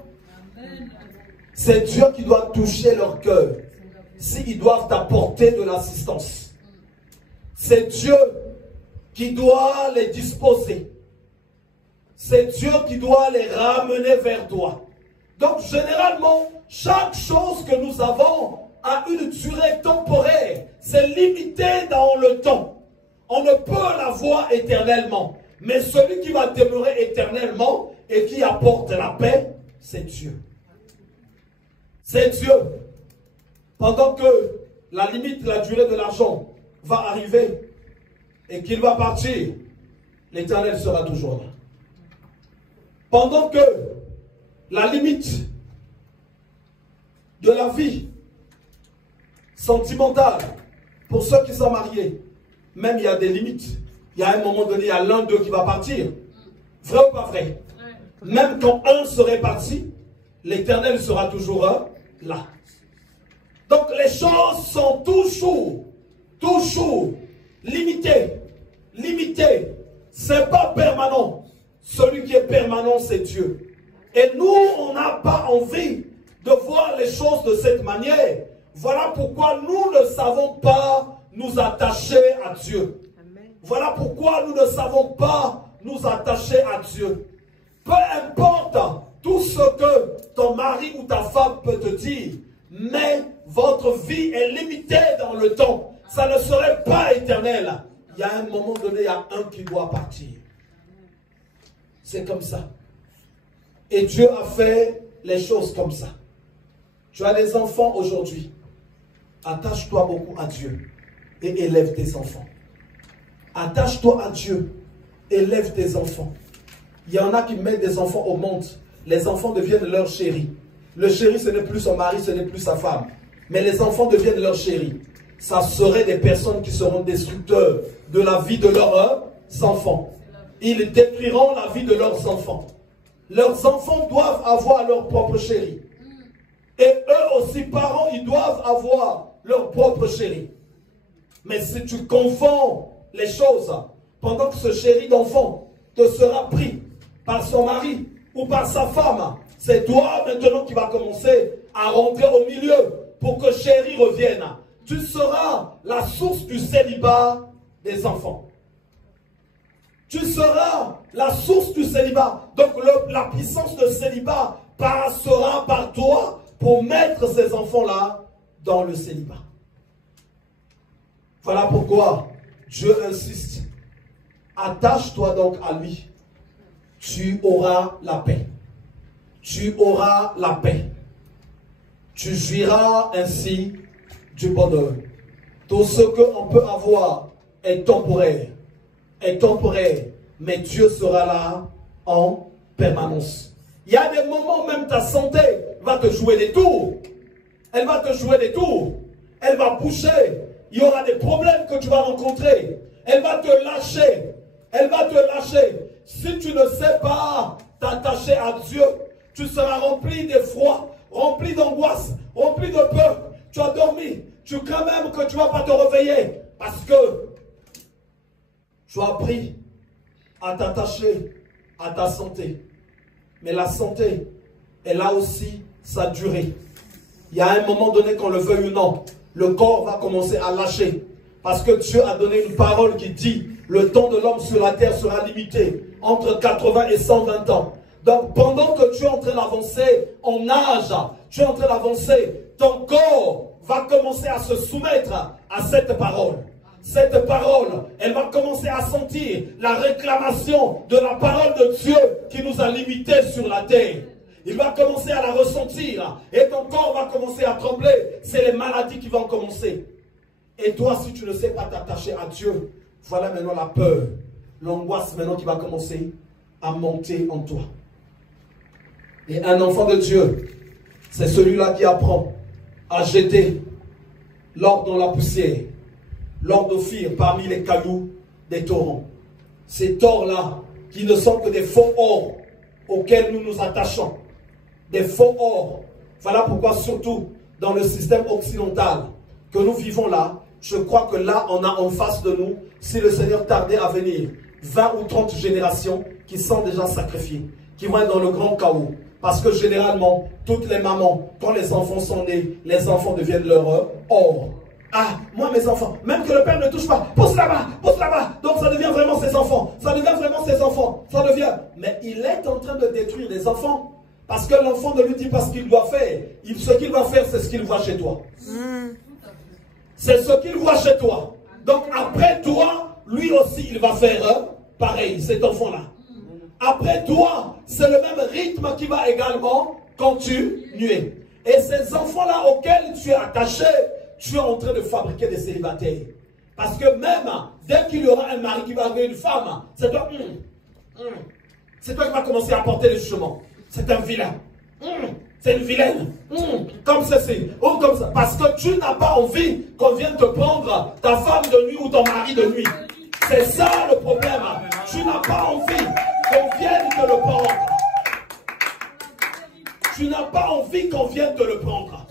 C'est Dieu qui doit toucher leur cœur s'ils doivent t'apporter de l'assistance. C'est Dieu qui doit les disposer. c'est Dieu qui doit les ramener vers toi. Donc généralement, chaque chose que nous avons a une durée temporaire. C'est limité dans le temps. On ne peut l'avoir éternellement. Mais celui qui va demeurer éternellement et qui apporte la paix, c'est Dieu. C'est Dieu. Pendant que la limite, la durée de l'argent va arriver et qu'il va partir, l'Éternel sera toujours là. Pendant que la limite de la vie sentimentale, pour ceux qui sont mariés, même il y a des limites. Il y a un moment donné, il y a l'un d'eux qui va partir. Vrai ou pas vrai? Même quand un serait parti, l'Éternel sera toujours là. Donc les choses sont toujours limitées. Limitées. Ce n'est pas permanent. Celui qui est permanent, c'est Dieu. Et nous, on n'a pas envie de voir les choses de cette manière. Voilà pourquoi nous ne savons pas nous attacher à Dieu. Voilà pourquoi nous ne savons pas nous attacher à Dieu. Peu importe tout ce que ton mari ou ta femme peut te dire, mais votre vie est limitée dans le temps. Ça ne serait pas éternel. Il y a un moment donné, il y a un qui doit partir. C'est comme ça. Et Dieu a fait les choses comme ça. Tu as des enfants aujourd'hui. Attache-toi beaucoup à Dieu et élève tes enfants. Attache-toi à Dieu, élève tes enfants. Il y en a qui mettent des enfants au monde. Les enfants deviennent leur chéri. Le chéri, ce n'est plus son mari, ce n'est plus sa femme. Mais les enfants deviennent leur chéri. Ça serait des personnes qui seront destructeurs de la vie de leurs enfants. Ils détruiront la vie de leurs enfants. Leurs enfants doivent avoir leur propre chéri. Et eux aussi, parents, ils doivent avoir leur propre chéri. Mais si tu confonds les choses, pendant que ce chéri d'enfant te sera pris par son mari ou par sa femme, c'est toi maintenant qui vas commencer à rentrer au milieu pour que chéri revienne. Tu seras la source du célibat des enfants. Tu seras la source du célibat. Donc la puissance de célibat passera par toi pour mettre ces enfants-là dans le célibat. Voilà pourquoi Dieu insiste. Attache-toi donc à lui. Tu auras la paix. Tu auras la paix. Tu jouiras ainsi du bonheur. Tout ce qu'on peut avoir est temporaire. Est temporaire. Mais Dieu sera là en permanence. Il y a des moments, même ta santé va te jouer des tours. Elle va te jouer des tours. Elle va boucher. Il y aura des problèmes que tu vas rencontrer. Elle va te lâcher. Elle va te lâcher. Si tu ne sais pas t'attacher à Dieu, tu seras rempli d'effroi, rempli d'angoisse, rempli de peur. Tu as dormi. Tu crains même que tu ne vas pas te réveiller. Parce que tu as appris à t'attacher à ta santé. Mais la santé, elle a aussi sa durée. Il y a un moment donné, qu'on le veuille ou non, le corps va commencer à lâcher. Parce que Dieu a donné une parole qui dit, le temps de l'homme sur la terre sera limité, entre 80 et 120 ans. Donc pendant que tu es en train d'avancer en âge, tu es en train d'avancer, ton corps va commencer à se soumettre à cette parole. Cette parole, elle va commencer à sentir la réclamation de la parole de Dieu qui nous a limités sur la terre. Il va commencer à la ressentir et ton corps va commencer à trembler. C'est les maladies qui vont commencer. Et toi, si tu ne sais pas t'attacher à Dieu, voilà maintenant la peur, l'angoisse maintenant qui va commencer à monter en toi. Et un enfant de Dieu, c'est celui-là qui apprend à jeter l'or dans la poussière, l'or d'Ophir parmi les cailloux des torrents. Ces or-là, qui ne sont que des faux or auxquels nous nous attachons. Des faux or. Voilà pourquoi surtout dans le système occidental que nous vivons là, je crois que là on a en face de nous, si le Seigneur tardait à venir, 20 ou 30 générations qui sont déjà sacrifiées, qui vont être dans le grand chaos. Parce que généralement, toutes les mamans, quand les enfants sont nés, les enfants deviennent leur or. Ah, moi mes enfants, même que le père ne touche pas, pousse là-bas, donc ça devient vraiment ses enfants, ça devient vraiment ses enfants, ça devient. Mais mais il est en train de détruire des enfants. Parce que l'enfant ne lui dit pas ce qu'il doit faire. Ce qu'il va faire, c'est ce qu'il voit chez toi. C'est ce qu'il voit chez toi. Donc après toi, lui aussi, il va faire pareil, cet enfant-là. Après toi, c'est le même rythme qui va également continuer. Et ces enfants-là auxquels tu es attaché, tu es en train de fabriquer des célibataires. Parce que même, dès qu'il y aura un mari qui va arriver, une femme, c'est toi, c'est toi qui vas commencer à porter les jugements. C'est un vilain. C'est une vilaine. Comme ceci. Ou comme ça. Parce que tu n'as pas envie qu'on vienne te prendre ta femme de nuit ou ton mari de nuit. C'est ça le problème. Tu n'as pas envie qu'on vienne te le prendre. Tu n'as pas envie qu'on vienne te le prendre.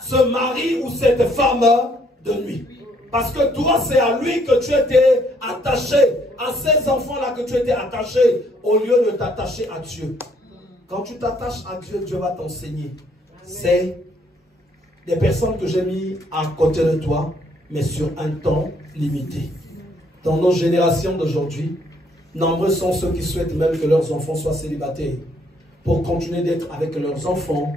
Ce mari ou cette femme de nuit. Parce que toi, c'est à lui que tu étais attaché. À ces enfants-là que tu étais attaché. Au lieu de t'attacher à Dieu. Quand tu t'attaches à Dieu, Dieu va t'enseigner. C'est des personnes que j'ai mis à côté de toi, mais sur un temps limité. Dans nos générations d'aujourd'hui, nombreux sont ceux qui souhaitent même que leurs enfants soient célibataires. Pour continuer d'être avec leurs enfants,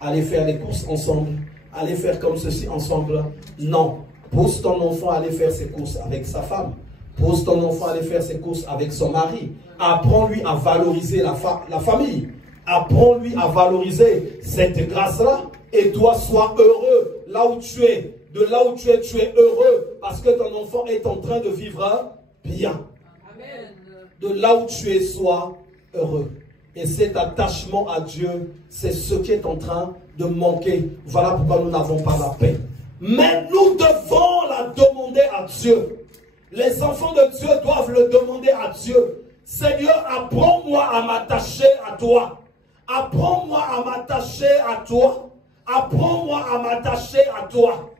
aller faire les courses ensemble, aller faire comme ceci ensemble. Non. Pousse ton enfant à aller faire ses courses avec sa femme. Pousse ton enfant à aller faire ses courses avec son mari. Apprends-lui à valoriser la famille. Apprends-lui à valoriser cette grâce-là. Et toi, sois heureux là où tu es. De là où tu es heureux. Parce que ton enfant est en train de vivre bien. Amen. De là où tu es, sois heureux. Et cet attachement à Dieu, c'est ce qui est en train de manquer. Voilà pourquoi nous n'avons pas la paix. Mais nous devons la demander à Dieu. Les enfants de Dieu doivent le demander à Dieu. Seigneur, apprends-moi à m'attacher à toi. Apprends-moi à m'attacher à toi. Apprends-moi à m'attacher à toi.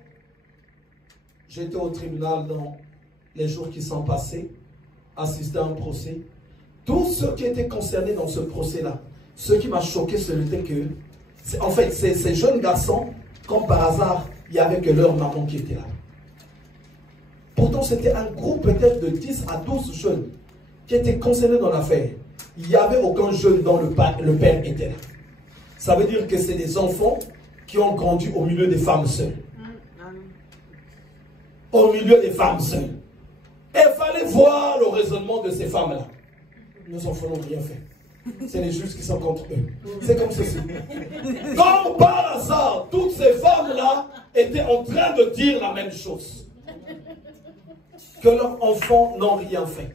J'étais au tribunal dans les jours qui sont passés, assisté à un procès. Tous ceux qui étaient concernés dans ce procès-là, ce qui m'a choqué, c'était que, en fait, ces jeunes garçons, comme par hasard, il n'y avait que leur maman qui était là. Pourtant, c'était un groupe peut-être de 10 à 12 jeunes qui étaient concernés dans l'affaire. Il n'y avait aucun jeune dont le père était là. Ça veut dire que c'est des enfants qui ont grandi au milieu des femmes seules. Au milieu des femmes seules. Et il fallait voir le raisonnement de ces femmes-là. Nos enfants n'ont rien fait. C'est les juges qui sont contre eux. C'est comme ceci. Comme par hasard, toutes ces femmes-là étaient en train de dire la même chose. Que leurs enfants n'ont rien fait.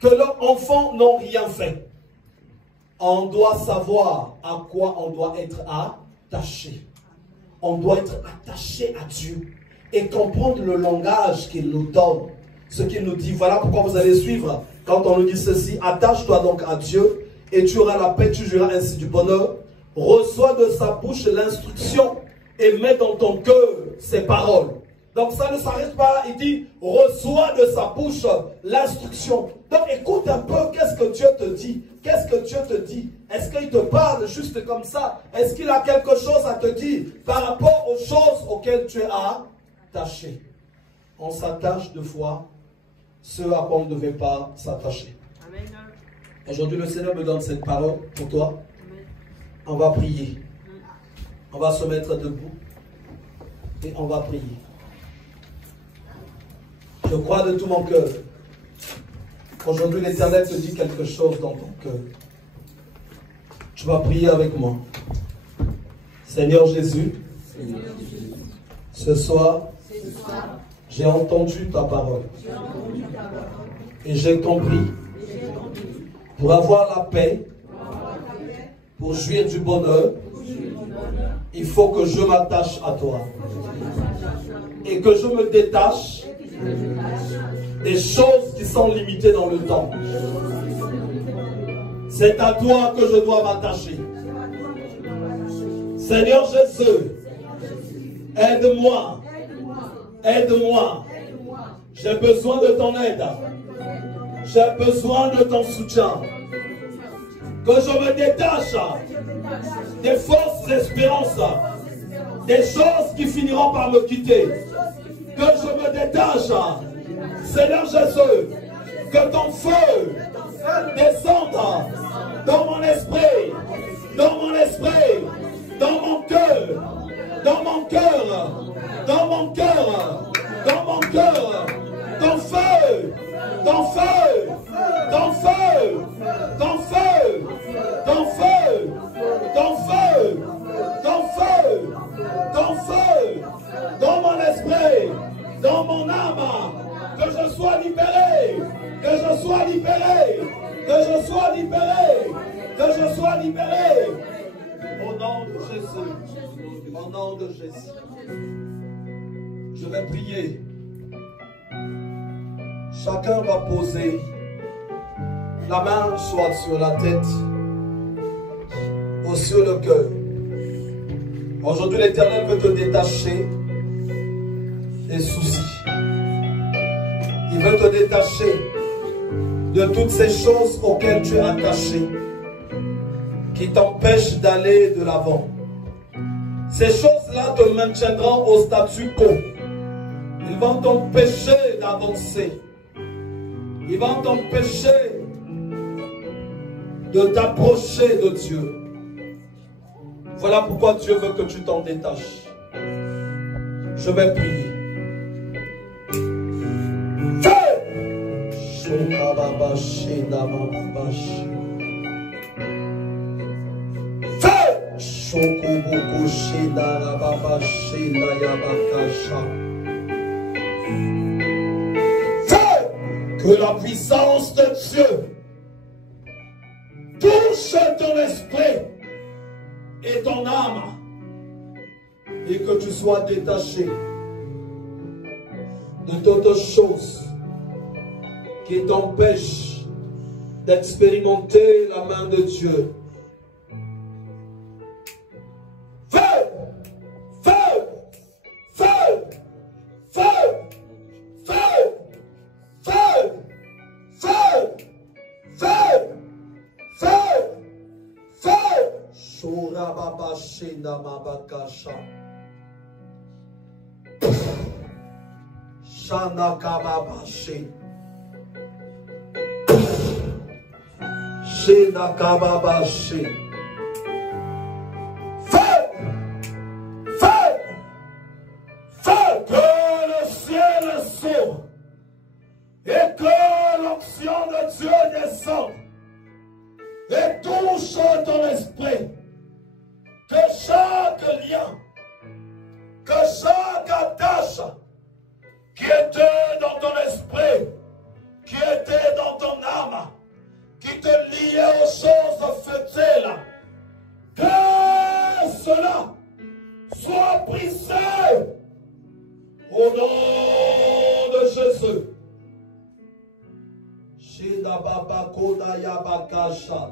Que leurs enfants n'ont rien fait. On doit savoir à quoi on doit être attaché. On doit être attaché à Dieu. Et comprendre le langage qu'il nous donne. Ce qu'il nous dit, voilà pourquoi vous allez suivre. Quand on nous dit ceci, attache-toi donc à Dieu et tu auras la paix, tu jouiras ainsi du bonheur. Reçois de sa bouche l'instruction et mets dans ton cœur ses paroles. Donc ça ne s'arrête pas là, il dit, reçois de sa bouche l'instruction. Donc écoute un peu, qu'est-ce que Dieu te dit? Qu'est-ce que Dieu te dit? Est-ce qu'il te parle juste comme ça? Est-ce qu'il a quelque chose à te dire par rapport aux choses auxquelles tu es attaché? On s'attache deux fois ce à quoi on ne devait pas s'attacher. Aujourd'hui, le Seigneur me donne cette parole pour toi. Amen. On va prier. On va se mettre debout et on va prier. Je crois de tout mon cœur. Aujourd'hui, l'Éternel te dit quelque chose dans ton cœur. Tu vas prier avec moi. Seigneur Jésus, ce soir, j'ai entendu ta parole. Et j'ai compris. Pour avoir la paix, pour jouir du bonheur, il faut que je m'attache à toi. Et que je me détache des choses qui sont limitées dans le temps. C'est à toi que je dois m'attacher. Seigneur Jésus, aide-moi. Aide-moi. J'ai besoin de ton aide. J'ai besoin de ton soutien. Que je me détache des fausses espérances, des choses qui finiront par me quitter. Que je me détache, Seigneur Jésus, que ton feu descendre dans mon esprit, dans mon esprit, dans mon cœur, dans mon cœur, dans mon cœur, dans mon cœur, dans feu, dans feu, dans feu, dans feu, dans feu, dans feu, dans feu, dans feu, dans mon esprit, dans mon âme, que je sois libéré, que je sois libéré, que je sois libéré, que je sois libéré. Au nom de Jésus, au nom de Jésus, je vais prier. Chacun va poser la main soit sur la tête ou sur le cœur. Aujourd'hui, l'Éternel veut te détacher des soucis. Il veut te détacher de toutes ces choses auxquelles tu es attaché, qui t'empêchent d'aller de l'avant. Ces choses-là te maintiendront au statu quo. Ils vont t'empêcher d'avancer. Ils vont t'empêcher de t'approcher de Dieu. Voilà pourquoi Dieu veut que tu t'en détaches. Je vais prier. Que la puissance de Dieu touche ton esprit et ton âme et que tu sois détaché de toutes choses qui t'empêchent d'expérimenter la main de Dieu. Feu! Feu! Feu! Feu! Feu! Feu! Feu! Feu! Feu! Feu! Shura baba shenda mabakasha. Shana kababashi. Shena kababashi. Feu! Feu! Feu! Que le ciel s'ouvre et que l'onction de Dieu descende et touche ton esprit. Que chaque lien, que chaque attache qui était dans ton esprit, qui était dans ton âme, qui te liait aux choses futiles, que cela soit brisé au nom de Jésus. Shida baba koda yabakasha.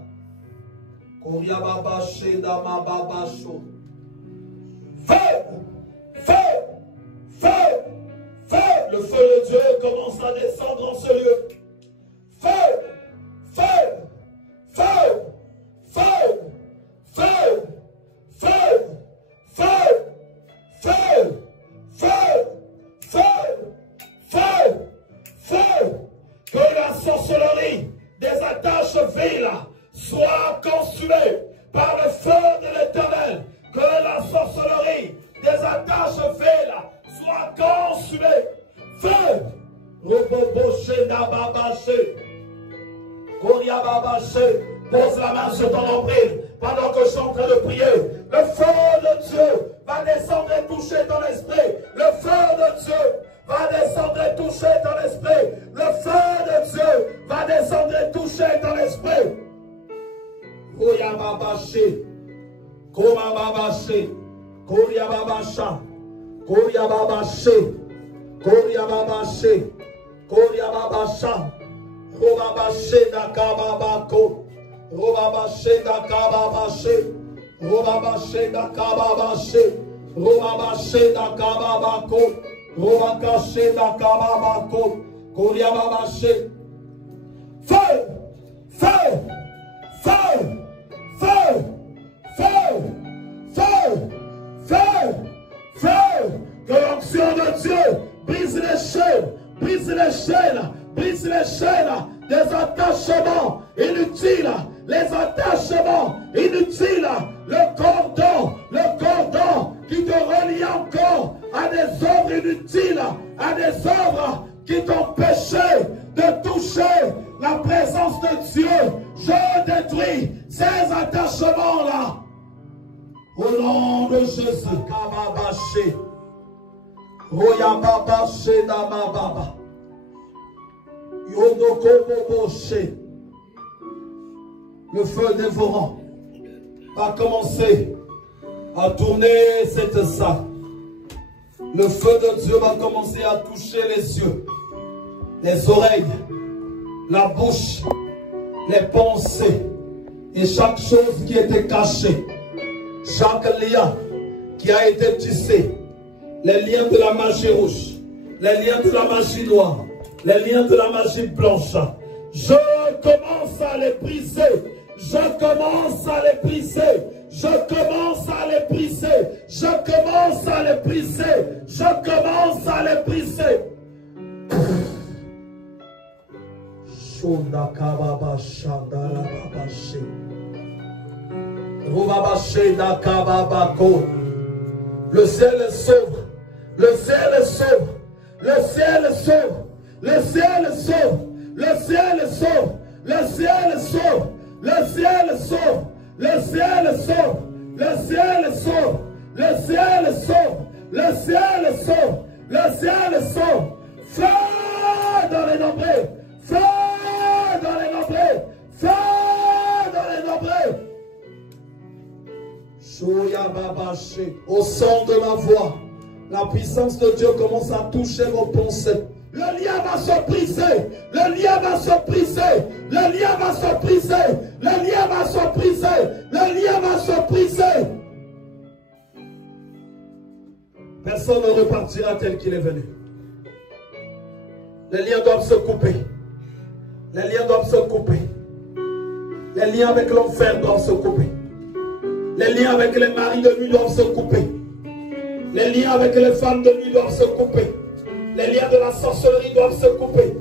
Koria baba shida mababa sho. Feu! Feu! Feu! Feu! Le feu de Dieu commence à descendre en ce lieu. Feu! Feu! Feu! Feu! Feu! Feu! Feu! Feu! Feu! Feu! Feu! Feu! Que la sorcellerie des attaches viles soit consumée par le feu de l'Éternel. Que la sorcellerie des attaches viles soit consumée. Feu! Pose la main sur ton nombril pendant que je suis en train de prier. Le feu de Dieu va descendre et toucher ton esprit. Le feu de Dieu va descendre et toucher ton esprit. Le feu de Dieu va descendre et toucher ton esprit. Koya babashi, Koma babashi, Koya babasha, Koya babashi, Koya babashi, Koya babasha, Robabashi nakababako, Robabashi nakababashi, Robabashi nakababashi, Robabashi nakababako, Robakashi nakababako, Koya babashi. Feu! Feu! Feu! Feu! Feu! Feu! Feu! Feu! Que l'onction de Dieu brise les chaînes, brise les chaînes, brise les chaînes des attachements inutiles, les attachements inutiles, le cordon qui te relie encore à des œuvres inutiles, à des œuvres qui t'empêchaient de toucher la présence de Dieu. Je détruis ces attachements-là. Au nom de Jésus. Le feu dévorant va commencer à tourner cette salle. Le feu de Dieu va commencer à toucher les yeux, les oreilles, la bouche, les pensées et chaque chose qui était cachée, chaque lien qui a été tissé, les liens de la magie rouge, les liens de la magie noire, les liens de la magie blanche. Je commence à les briser. Je commence à les briser. Je commence à les briser. Je commence à les briser. Je commence à les briser. Le ciel s'ouvre. Le ciel s'ouvre. Le ciel s'ouvre. Le ciel s'ouvre. Le ciel s'ouvre. Le ciel s'ouvre. Le ciel s'ouvre. Le ciel s'ouvre. Le ciel s'ouvre. Le ciel s'ouvre. Le ciel s'ouvre. Le ciel s'ouvre. Feu dans les nombrils. Feu dans les nombrils. Feu dans les nombrils. Au son de ma voix, la puissance de Dieu commence à toucher vos pensées. Le lien va se briser. Le lien va se briser. Le lien va se briser. Le lien va se briser. Le lien va se briser. Personne ne repartira tel qu'il est venu. Les liens doivent se couper. Les liens doivent se couper. Les liens avec l'enfer doivent se couper. Les liens avec les maris de nuit doivent se couper. Les liens avec les femmes de nuit doivent se couper. Les liens de la sorcellerie doivent se couper.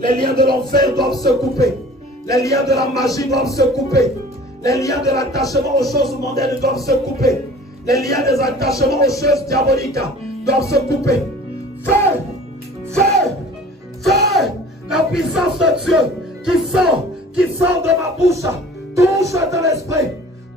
Les liens de l'enfer doivent se couper. Les liens de la magie doivent se couper. Les liens de l'attachement aux choses mondaines doivent se couper. Les liens des attachements aux choses diaboliques doivent se couper. Feu! Feu! Feu! La puissance de Dieu qui sort de ma bouche, touche à ton esprit.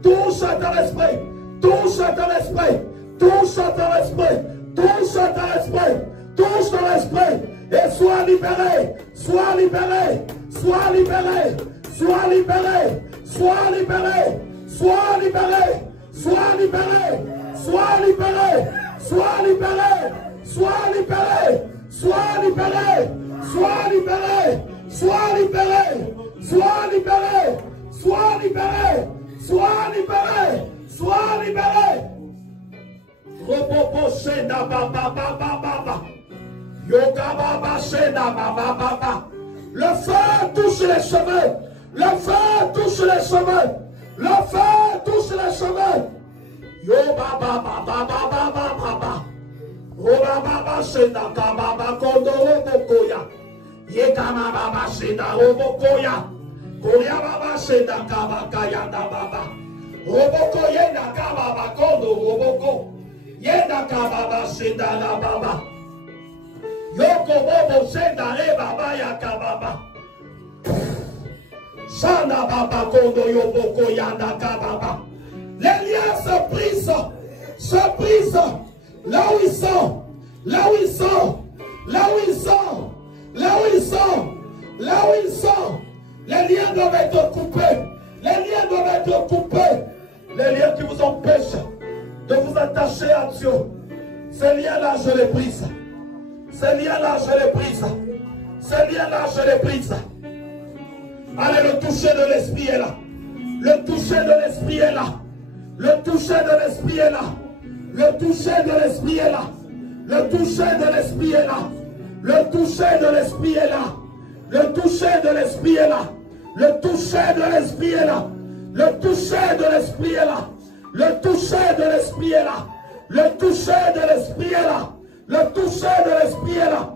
Touche à ton esprit. Touche à ton esprit. Touche à ton esprit. Touche à ton esprit. Touche ton esprit et sois libéré, sois libéré, sois libéré, sois libéré, sois libéré, sois libéré, sois libéré, sois libéré, sois libéré, sois libéré, sois libéré, sois libéré, sois libéré, sois libéré, sois libéré, sois libéré, sois libéré. Repoposé na baba baba baba. Le feu touche les cheveux. Le feu touche les cheveux. Le feu touche les cheveux. Yo baba baba baba baba. Roba baba shenda baba kondo robokoya. Yekama baba shenda robokoya. Koya baba shenda kabakaya da baba. Roboko yenda kababa kondo roboko. Yenda kababa shenda la baba. Yoko bobo shenda le baba ya kababa. Shana baba kondo yoboko yanda kababa. Les liens se brisent, là où ils sont, là où ils sont, là où ils sont, là où ils sont, là où ils sont. Les liens doivent être coupés, les liens doivent être coupés, les liens qui vous empêchent de vous attacher à Dieu. Ces liens-là, je les brise. Ces liens-là, je les brise. Ces liens-là, je les brise. Allez, le toucher de l'esprit est là. Le toucher de l'esprit est là. Le toucher de l'esprit est là. Le toucher de l'esprit est là. Le toucher de l'esprit est là. Le toucher de l'esprit est là. Le toucher de l'esprit est là. Le toucher de l'esprit est là. Le toucher de l'esprit est là. Le toucher de l'esprit est là. Le toucher de l'esprit est là. Le toucher de l'esprit est là.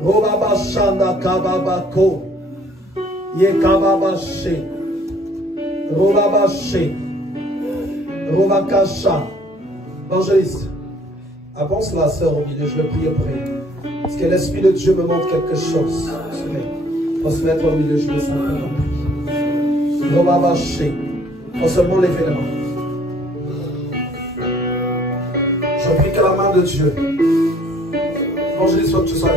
Robabashanda kababako. Ye kababashe. Robabashe. Robakasha. Évangéliste, avance la sœur au milieu, je vais prier pour elle. Parce que l'Esprit de Dieu me montre quelque chose. Il faut se mettre au milieu, je vais simplement prier. Robabashe. Pas seulement l'événement. Je prie que la main de Dieu. Évangéliste, faut que tu sois là.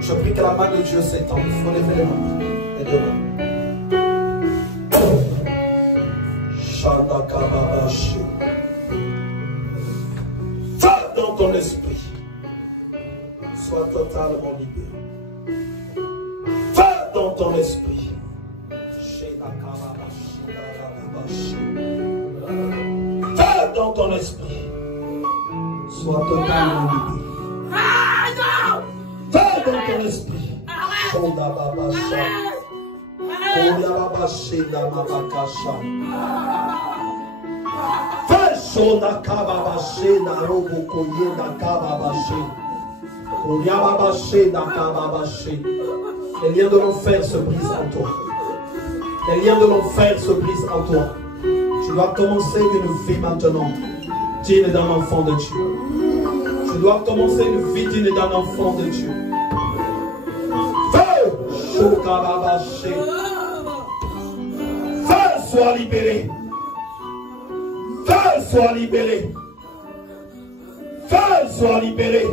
Je prie que la main de Dieu s'étende. Il faut lever les mains. Et demain. Shandakababashi. Va dans ton esprit. Sois totalement libéré. Va dans ton esprit. Va dans ton esprit. Sois totalement libéré. Va dans ton esprit. Shonda Baba Sha. Oya Baba Shenda Mabakasha. Va Shonda Kababa Shenda Robo Koyenda Kababa She. Oya Baba Shenda Kababa She. Les liens de l'enfer se brisent en toi. Les liens de l'enfer se brisent en toi. Tu dois commencer une vie maintenant digne d'un enfant de Dieu. Tu dois commencer une vie digne d'un enfant de Dieu. Fais, sois libéré. Fais, sois libéré. Fais, sois libéré.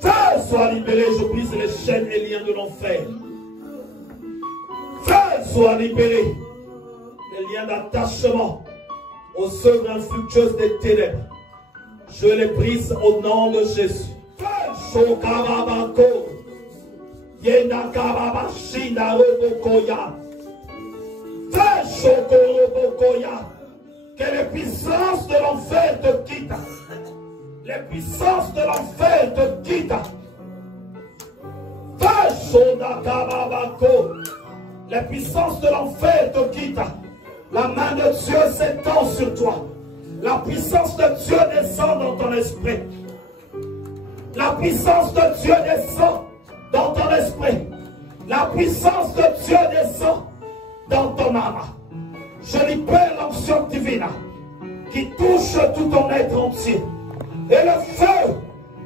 Fais, sois libéré. Je brise les chaînes et liens de l'enfer. Fais, sois libéré. Les liens d'attachement aux œuvres infructueuses des ténèbres. Je les brise au nom de Jésus. Que les puissances de l'enfer te quittent. Les puissances de l'enfer te quittent. Les puissances de l'enfer te quittent. La main de Dieu s'étend sur toi. La puissance de Dieu descend dans ton esprit. La puissance de Dieu descend dans ton esprit. La puissance de Dieu descend dans ton âme. Je libère l'onction divine qui touche tout ton être entier. Et le feu,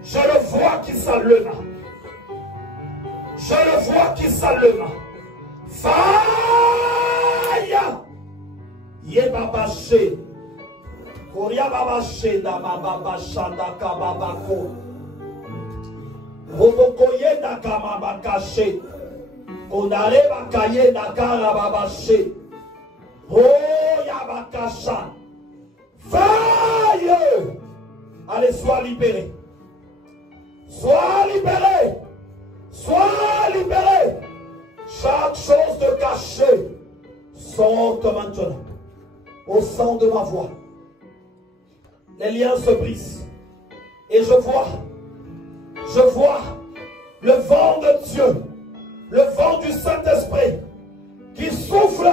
je le vois qui s'allume. Je le vois qui s'allume. Fire! Yebabaché. Koryababashe na mababashanda kababako. Robokoye na kamabakashe. Konare bakaye na karababashe. Royabakasha. Fire! Allez, sois libéré. Sois libéré. Sois libéré. Chaque chose de caché sorte maintenant. Au son de ma voix. Les liens se brisent. Et je vois le vent de Dieu, le vent du Saint-Esprit qui souffle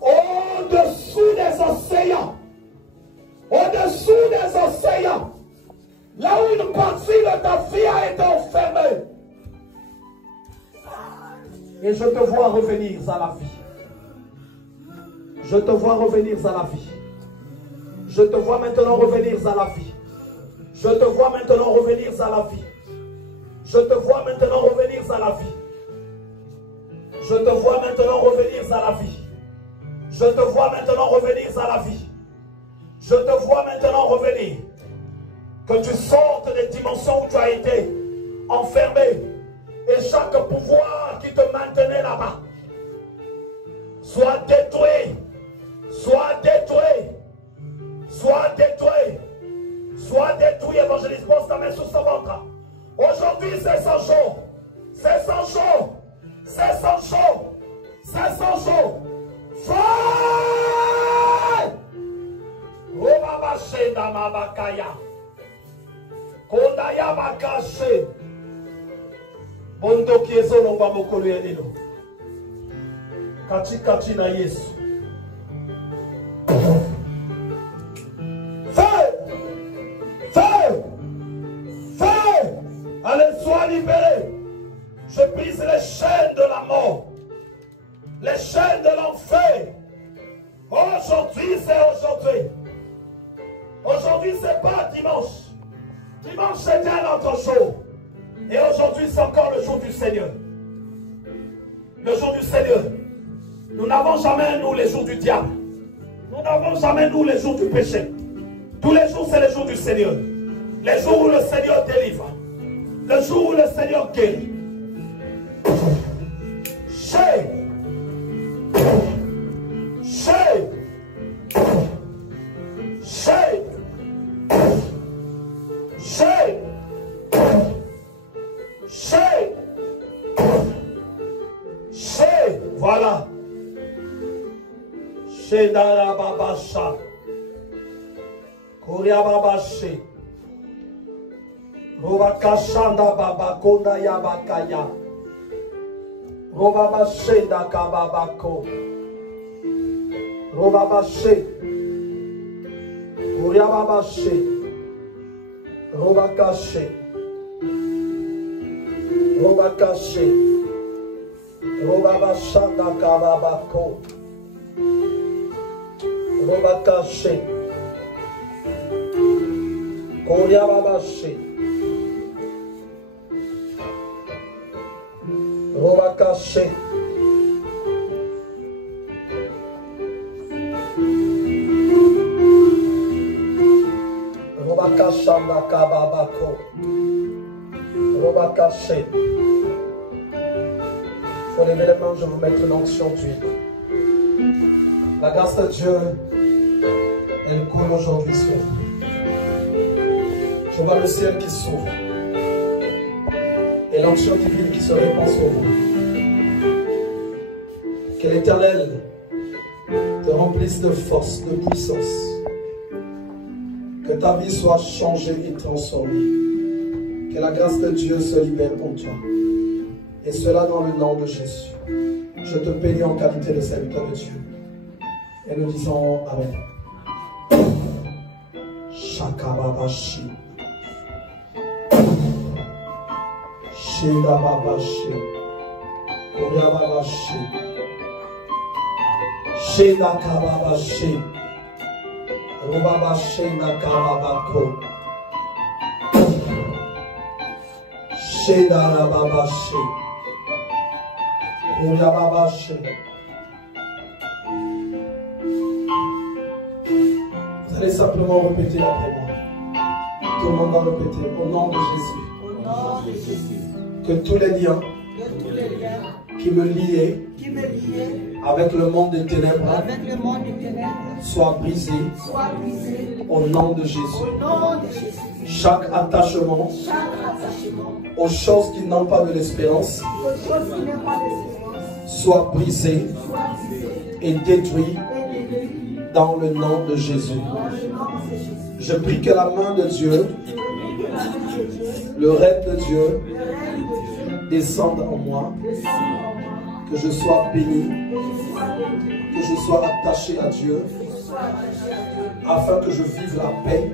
au-dessous des océans. Au-dessous des océans. Là où une partie de ta vie a été enfermée. Et je te vois revenir à la vie. Je te vois revenir à la vie. Je te vois maintenant revenir à la vie. Je te vois maintenant revenir à la vie. Je te vois maintenant revenir à la vie. Je te vois maintenant revenir à la vie. Je te vois maintenant revenir à la vie. Je te vois maintenant revenir. Que tu sortes des dimensions où tu as été enfermé. Et chaque pouvoir qui te maintenait là-bas soit détruit. Soit détruit. Soit détruit. Soit détruit. Évangéliste, pose ta main sur son ventre. Aujourd'hui, c'est sans chaud. C'est sans chaud. C'est sans chaud. C'est sans chaud. Fire! Robabashe Namabakaya. Kondaya Bakashe. Bondo Kiezo Lomba Mokolo Yanino. Kati Kati na Yesu. Fire! Fire! Fire! libéré. Je brise les chaînes de la mort, les chaînes de l'enfer. Aujourd'hui, c'est aujourd'hui. Aujourd'hui, c'est pas dimanche. Dimanche, c'était un autre jour. Et aujourd'hui, c'est encore le jour du Seigneur. Le jour du Seigneur. Nous n'avons jamais, nous, les jours du diable. Nous n'avons jamais, nous, les jours du péché. Tous les jours, c'est le jour du Seigneur. Les jours où le Seigneur délivre. Le jour où le Seigneur guérit. Shake. Shake. Shake. Shake. Shake. Shake. Voilà. Shedara babasha. Korea babashe. Robakashanda babakonda yabakaya. Robabashenda kababako. Robabashe. Korea babashe. Robakashe. Robakashe. Robabashanda kababako. Robakashe. Korea babashe. Robakashe. Robakashanda kababako. Robakashe. Il faut lever les mains, je vous mettre une onction d'huile. La grâce de Dieu, elle coule aujourd'hui sur vous. Je vois le ciel qui s'ouvre. Et l'onction divine qui se répand sur vous. Que l'Éternel te remplisse de force, de puissance. Que ta vie soit changée et transformée. Que la grâce de Dieu se libère en toi. Et cela dans le nom de Jésus. Je te bénis en qualité de serviteur de Dieu. Et nous disons Amen. Shakababashi. Shedababashi. Koreababashi. Shedakababashi. Robabashi nakababako. Shedarababashi. Koreababashi. Vous allez simplement répéter après moi. Tout le monde va répéter au nom de Jésus. Au nom de Jésus. Que tous les liens qui me liaient avec le monde des ténèbres soient brisés au nom de Jésus. Chaque attachement aux choses qui n'ont pas de l'espérance soit brisé et détruit dans le nom de Jésus. Je prie que la main de Dieu, le règne de Dieu, descende en moi, que je sois béni, que je sois attaché à Dieu, afin que je vive la paix